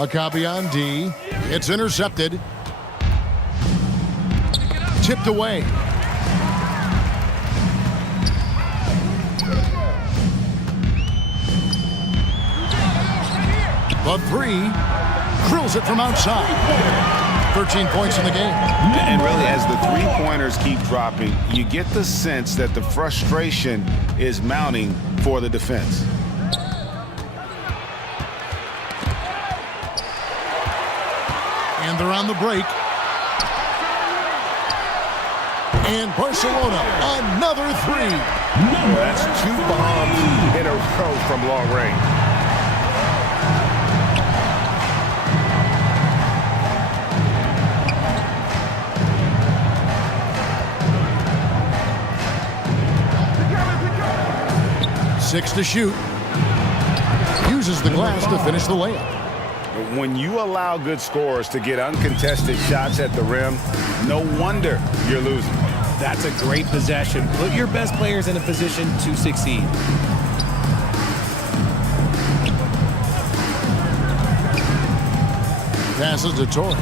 Maccabi on D. It's intercepted. Tipped away. The 3. Drills it from outside. 13 points in the game. And really, as the three-pointers keep dropping, you get the sense that the frustration is mounting for the defense. And they're on the break. And Barcelona, another 3. That's 2 bombs in a row from long range. 6 to shoot. Uses the glass to finish the layup. When you allow good scorers to get uncontested shots at the rim, no wonder you're losing. That's a great possession. Put your best players in a position to succeed. Passes to Torres.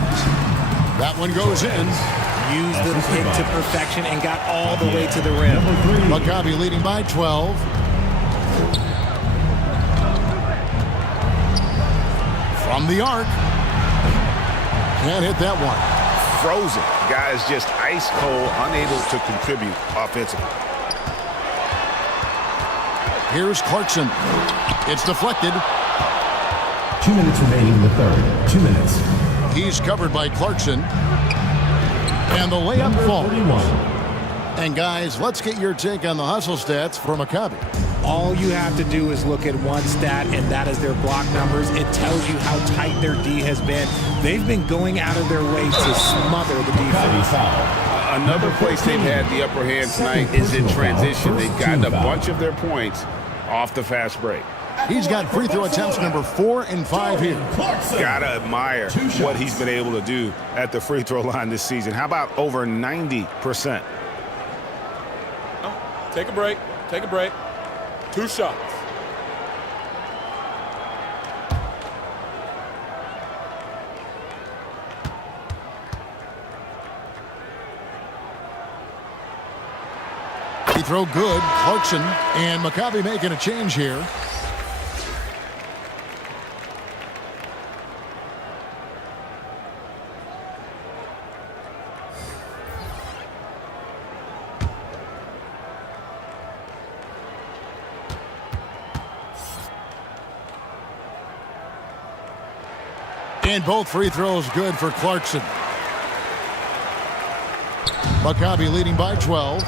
That one goes in. Used the pick to perfection and got all the way to the rim. Maccabi leading by 12. From the arc. Can't hit that one. Frozen. Guys just ice cold, unable to contribute offensively. Here's Clarkson. It's deflected. 2 minutes remaining in the third. 2 minutes. He's covered by Clarkson. And the layup falls. And guys, let's get your take on the hustle stats for Maccabi. All you have to do is look at one stat, and that is their block numbers. It tells you how tight their D has been. They've been going out of their way to smother the defense. Another place they've had the upper hand tonight is in transition. They've gotten a bunch of their points off the fast break. He's got free throw attempts number 4 and 5 here. Gotta admire what he's been able to do at the free throw line this season. How about over 90%? Take a break. Take a break. 2 shots. Free throw good. Clarkson and Maccabi making a change here. And both free throws good for Clarkson. Maccabi leading by 12.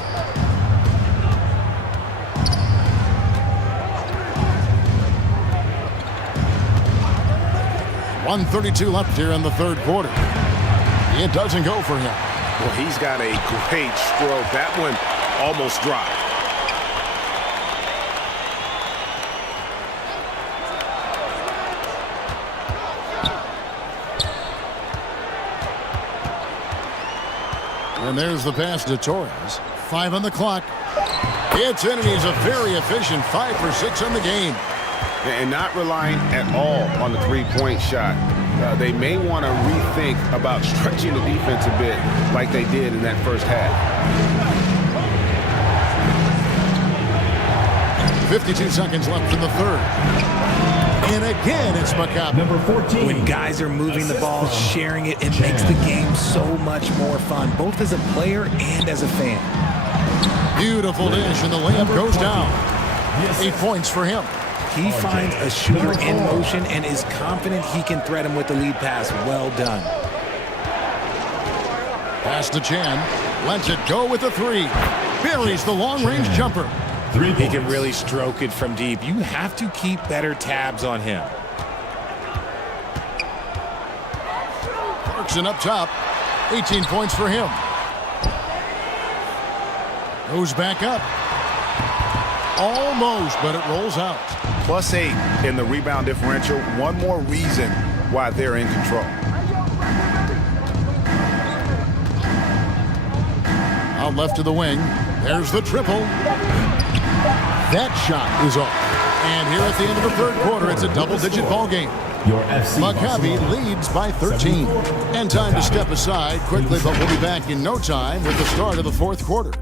.132 left here in the third quarter. It doesn't go for him. Well, he's got a great stroke. That one almost dropped. And there's the pass to Torres. 5 on the clock. It's in, and he's a very efficient 5 for 6 on the game. And not relying at all on the three-point shot. They may want to rethink about stretching the defense a bit like they did in that first half. 52 seconds left in the third. And again, it's Maccabi. Number 14. When guys are moving the ball, sharing it, it makes the game so much more fun, both as a player and as a fan. Beautiful dish, and the layup goes down. 8 points for him. He finds a shooter in motion and is confident he can thread him with the lead pass. Well done. Pass to Chan. Lets it go with the 3. Buries the long-range jumper. He can really stroke it from deep. You have to keep better tabs on him. Clarkson up top. 18 points for him. Goes back up. Almost, but it rolls out. +8 in the rebound differential. One more reason why they're in control. Out left to the wing. There's the triple. That shot is off. And here at the end of the third quarter, it's a double-digit ball game. Maccabi leads by 13. And time to step aside quickly, but we'll be back in no time with the start of the fourth quarter.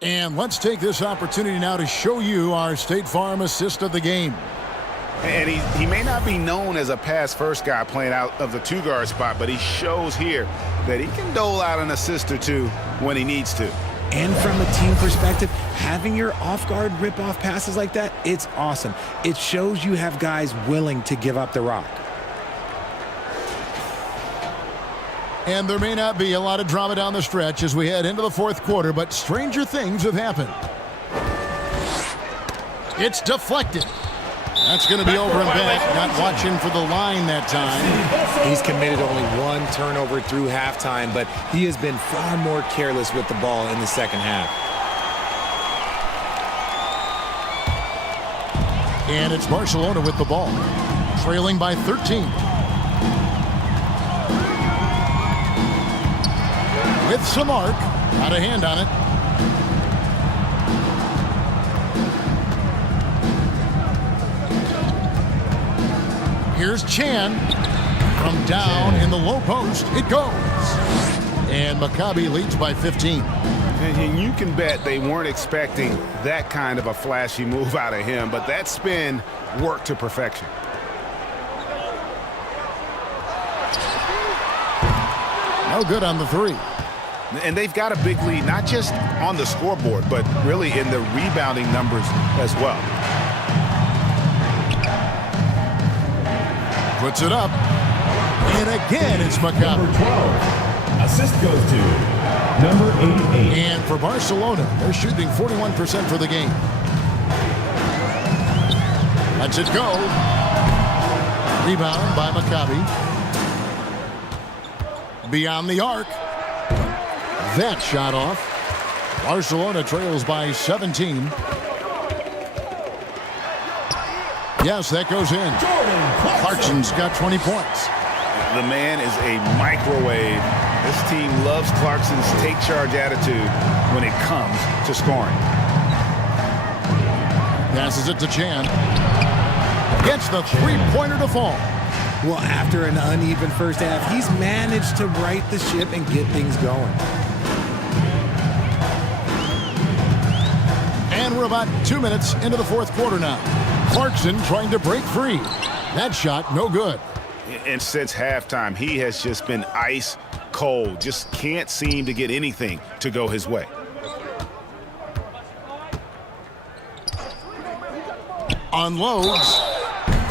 And let's take this opportunity now to show you our State Farm assist of the game. And he may not be known as a pass-first guy playing out of the 2-guard spot, but he shows here that he can dole out an assist or two when he needs to. And from a team perspective, having your off-guard rip-off passes like that, it's awesome. It shows you have guys willing to give up the rock. And there may not be a lot of drama down the stretch as we head into the fourth quarter, but stranger things have happened. It's deflected. That's going to be over and back. Not watching for the line that time. He's committed only one turnover through halftime, but he has been far more careless with the ball in the second half. And it's Barcelona with the ball, trailing by 13. With some arc, got a hand on it. Here's Chan. From down in the low post, it goes. And Maccabi leads by 15. And you can bet they weren't expecting that kind of a flashy move out of him, but that spin worked to perfection. No good on the three. And they've got a big lead, not just on the scoreboard, but really in the rebounding numbers as well. Puts it up. And again, it's Maccabi. Number 12. Assist goes to number 88. And for Barcelona, they're shooting 41% for the game. Lets it go. Rebound by Maccabi. Beyond the arc. That shot off. Barcelona trails by 17. Yes, that goes in. Clarkson's got 20 points. The man is a microwave. This team loves Clarkson's take charge attitude when it comes to scoring. Passes it to Chan. Gets the three-pointer to fall. Well, after an uneven first half, he's managed to right the ship and get things going. And we're about 2 minutes into the fourth quarter now. Clarkson trying to break free. That shot, no good. And since halftime, he has just been ice cold. Just can't seem to get anything to go his way. Unloads.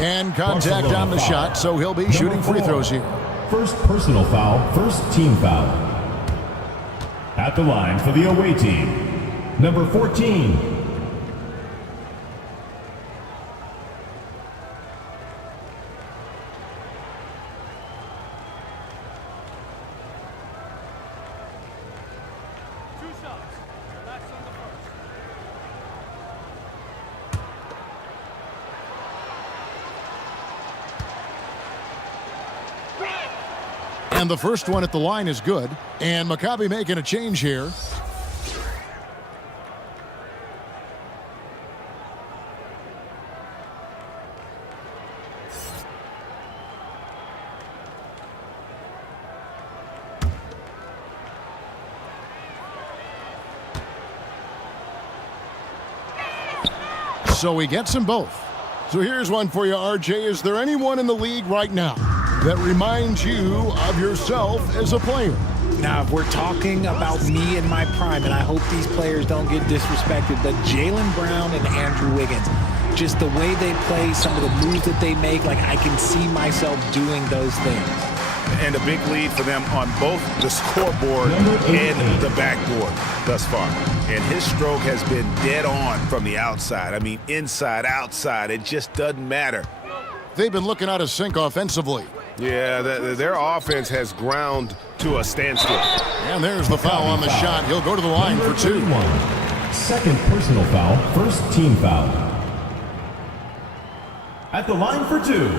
And contact on the shot, so he'll be shooting free throws here. First personal foul, first team foul. At the line for the away team, number 14. And the first one at the line is good. And Maccabi making a change here. So he gets them both. So here's one for you, RJ. Is there anyone in the league right now that reminds you of yourself as a player? Now, if we're talking about me in my prime, and I hope these players don't get disrespected, but Jaylen Brown and Andrew Wiggins, just the way they play, some of the moves that they make, like I can see myself doing those things. And a big lead for them on both the scoreboard and the backboard thus far. And his stroke has been dead on from the outside. I mean, inside, outside, it just doesn't matter. They've been looking out of sync offensively. Yeah, their offense has ground to a standstill. And there's the foul on the shot. He'll go to the line for two. Second personal foul, first team foul. At the line for two,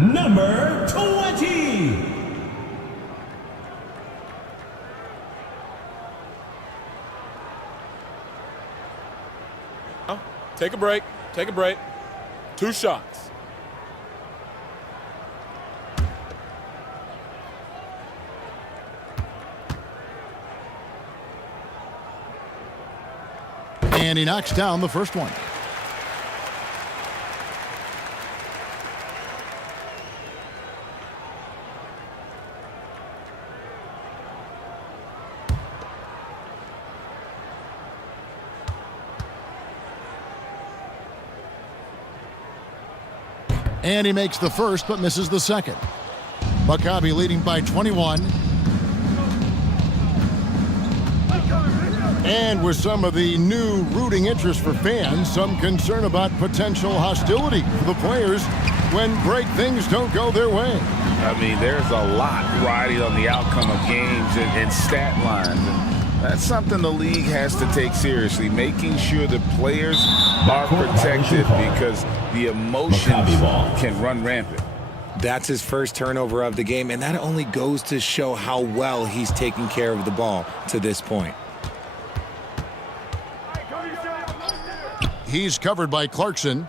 number 20. Take a break. Take a break. 2 shots. And he knocks down the first one. And he makes the first but misses the second. Maccabi leading by 21. And with some of the new rooting interest for fans, some concern about potential hostility for the players when great things don't go their way. I mean, there's a lot riding on the outcome of games and stat lines. And that's something the league has to take seriously, making sure the players are protected because the emotions can run rampant. That's his first turnover of the game, and that only goes to show how well he's taking care of the ball to this point. He's covered by Clarkson.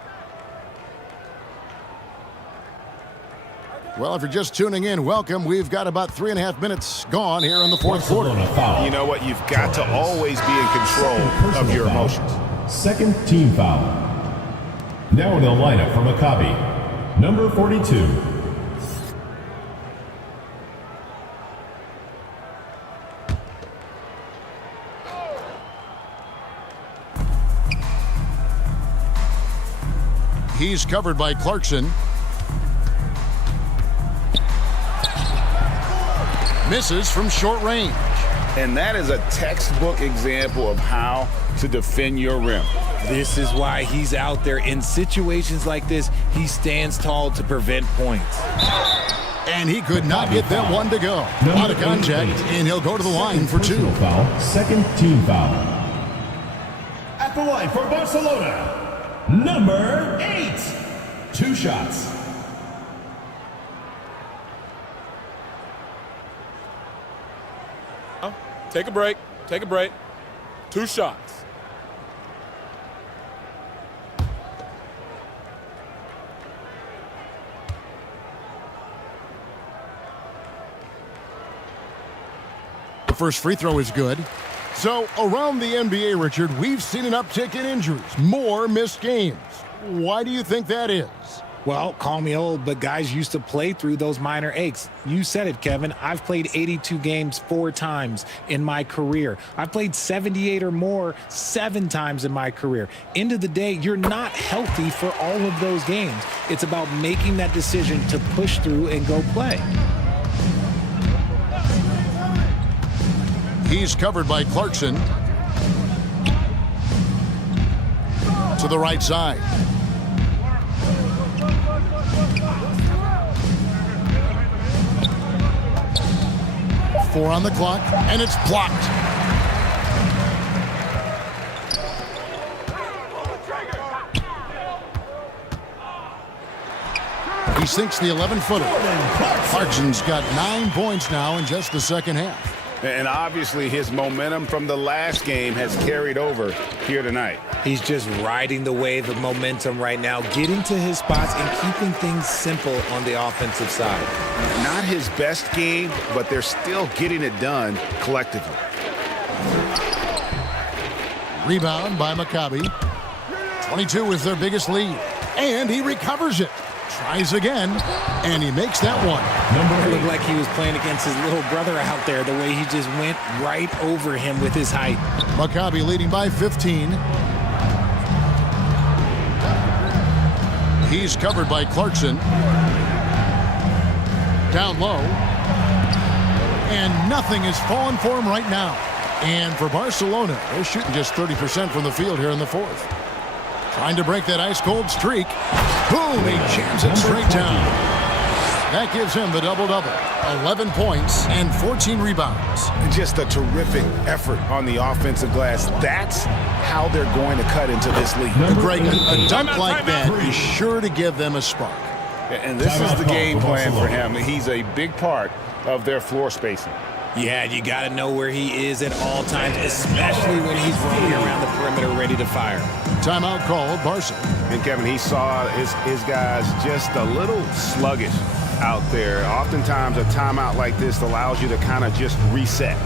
Well, if you're just tuning in, welcome. We've got about 3.5 minutes gone here in the fourth quarter. You know what? You've got to always be in control of your emotions. Second team foul. Now in the lineup for Maccabi, number 42. He's covered by Clarkson. Misses from short range. And that is a textbook example of how to defend your rim. This is why he's out there. In situations like this, he stands tall to prevent points. And he could not get that one to go. Out of contact, and he'll go to the line for two. Foul. Second team foul. At the line for Barcelona, number 8. 2 shots. Take a break. Take a break. 2 shots. The first free throw is good. So around the NBA, Richard, we've seen an uptick in injuries, more missed games. Why do you think that is? Well, call me old, but guys used to play through those minor aches. You said it, Kevin. I've played 82 games 4 times in my career. I've played 78 or more 7 times in my career. End of the day, you're not healthy for all of those games. It's about making that decision to push through and go play. He's covered by Clarkson. To the right side. Four on the clock, and it's blocked. He sinks the 11-footer. Clarkson's got 9 points now in just the second half. And obviously his momentum from the last game has carried over here tonight. He's just riding the wave of momentum right now, getting to his spots and keeping things simple on the offensive side. Not his best game, but they're still getting it done collectively. Rebound by Maccabi. 22 is their biggest lead. And he recovers it. Tries again, and he makes that one. It looked like he was playing against his little brother out there, the way he just went right over him with his height. Maccabi leading by 15. He's covered by Clarkson. Down low. And nothing is falling for him right now. And for Barcelona, they're shooting just 30% from the field here in the fourth. Trying to break that ice-cold streak. Boom! He jams it straight down. That gives him the double-double. 11 points and 14 rebounds. Just a terrific effort on the offensive glass. That's how they're going to cut into this league. Greg, a dunk like that is sure to give them a spark. And this is the game plan for him. He's a big part of their floor spacing. Yeah, you got to know where he is at all times, especially when he's roaming around the perimeter ready to fire. Timeout called, Barca. And Kevin, he saw his guys just a little sluggish out there. Oftentimes a timeout like this allows you to kind of just reset.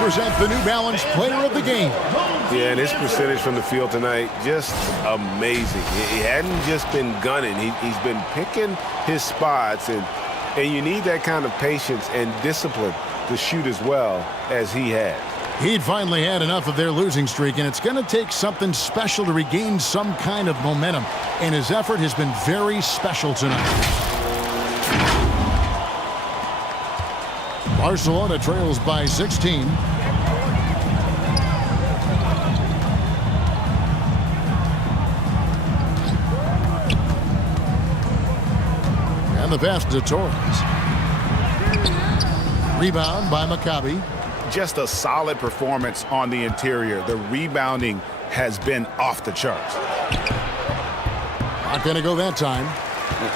present the New Balance Player of the Game. Yeah, and his percentage from the field tonight, just amazing. He hadn't just been gunning. He's been picking his spots, and you need that kind of patience and discipline to shoot as well as he had. He'd finally had enough of their losing streak, and it's going to take something special to regain some kind of momentum. And his effort has been very special tonight. Barcelona trails by 16. And the pass to Torres. Rebound by Maccabi. Just a solid performance on the interior. The rebounding has been off the charts. Not going to go that time.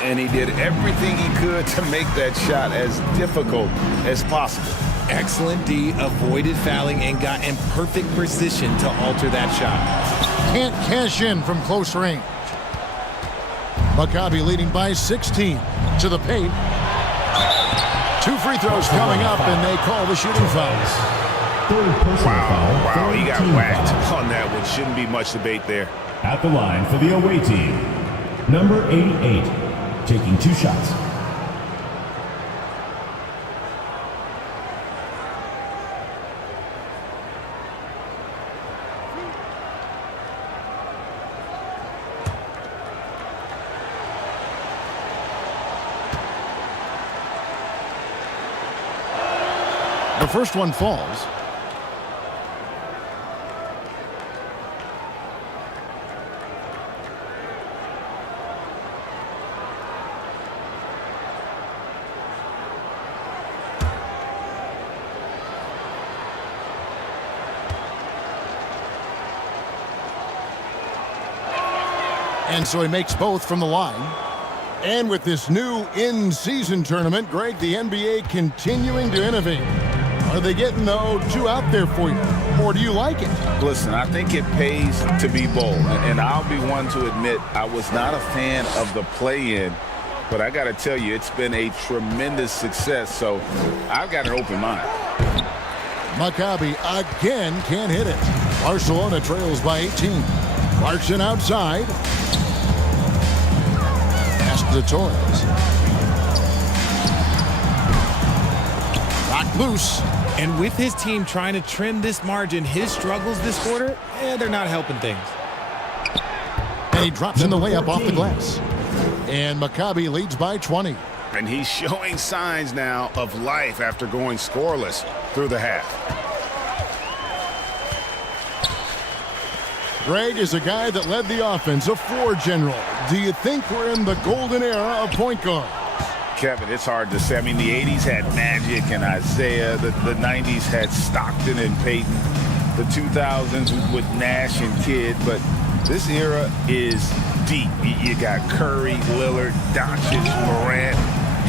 And he did everything he could to make that shot as difficult as possible. Excellent D, avoided fouling and got in perfect position to alter that shot. Can't cash in from close range. Maccabi leading by 16 to the paint. 2 free throws coming up, and they call the shooting fouls. Wow, he got whacked on that one. Shouldn't be much debate there. At the line for the away team, number 88, taking 2 shots. The first one falls. And so he makes both from the line. And with this new in-season tournament, Greg, the NBA continuing to innovate. Are they getting, though, too out there for you? Or do you like it? Listen, I think it pays to be bold. And I'll be one to admit I was not a fan of the play-in. But I got to tell you, it's been a tremendous success. So I've got an open mind. Maccabi again can't hit it. Barcelona trails by 18. Clarkson outside. Pass to Torres. Knocked loose. And with his team trying to trim this margin, his struggles this quarter, they're not helping things. And he drops in the layup off the glass. And Maccabi leads by 20. And he's showing signs now of life after going scoreless through the half. Greg is a guy that led the offense, a floor general. Do you think we're in the golden era of point guard? Kevin, it's hard to say. I mean, the 80s had Magic and Isaiah. The 90s had Stockton and Peyton. The 2000s with Nash and Kidd. But this era is deep. You got Curry, Lillard, Doncic, Morant,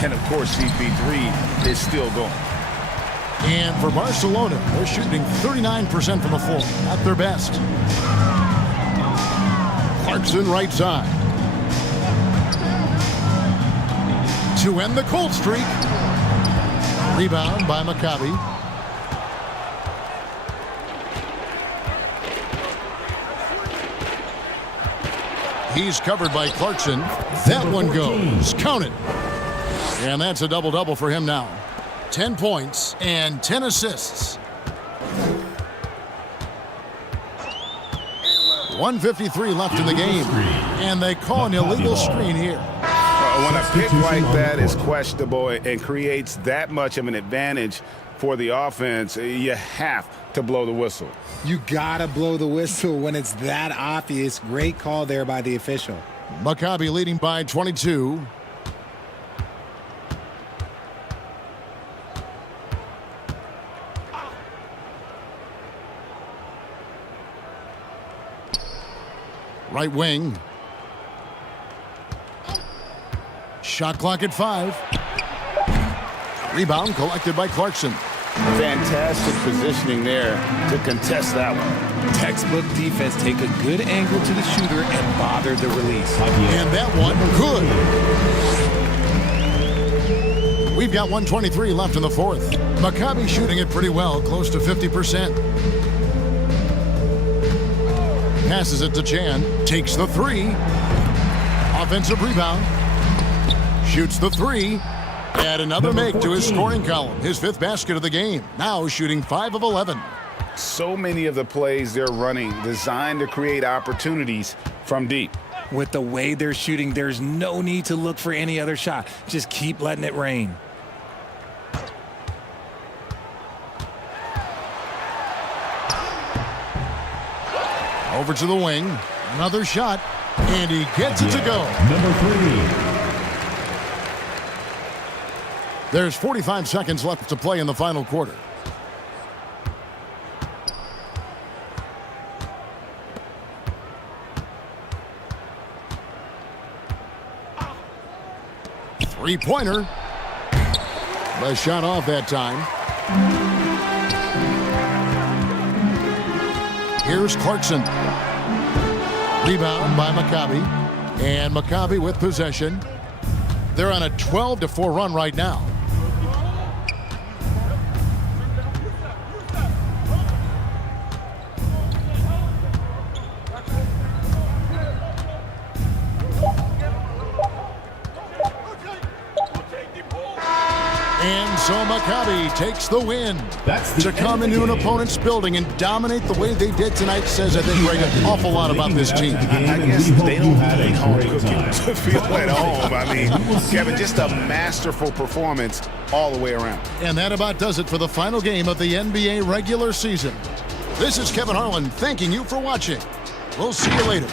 and, of course, CP3 is still going. And for Barcelona, they're shooting 39% from the floor at their best. Clarkson right side. To end the cold streak. Rebound by Maccabi. He's covered by Clarkson. That one goes. Count it. And that's a double-double for him now. 10 points and 10 assists. 1:53 left in the game. And they call an illegal screen here. When a pick like that is questionable and creates that much of an advantage for the offense, you have to blow the whistle. You gotta blow the whistle when it's that obvious. Great call there by the official. Maccabi leading by 22. Right wing. Shot clock at 5. Rebound collected by Clarkson. Fantastic positioning there to contest that one. Textbook defense. Take a good angle to the shooter and bother the release. And that one good. We've got 1:23 left in the fourth. Maccabi shooting it pretty well, close to 50%. Passes it to Chan. Takes the three. Offensive rebound. Shoots the three. Add another make to his scoring column. His 5th basket of the game. Now shooting 5 of 11. So many of the plays they're running designed to create opportunities from deep. With the way they're shooting, there's no need to look for any other shot. Just keep letting it rain. Over to the wing. Another shot. And he gets it to go. Number 3. There's 45 seconds left to play in the final quarter. Three-pointer. The shot off that time. Here's Clarkson. Rebound by Maccabi. And Maccabi with possession. They're on a 12-4 run right now. And so Maccabi takes the win. To come into an opponent's building and dominate the way they did tonight says, I think, Greg, an awful lot about this team. I guess they don't need home cooking to feel at home. I mean, Kevin, just a masterful performance all the way around. And that about does it for the final game of the NBA regular season. This is Kevin Harlan thanking you for watching. We'll see you later.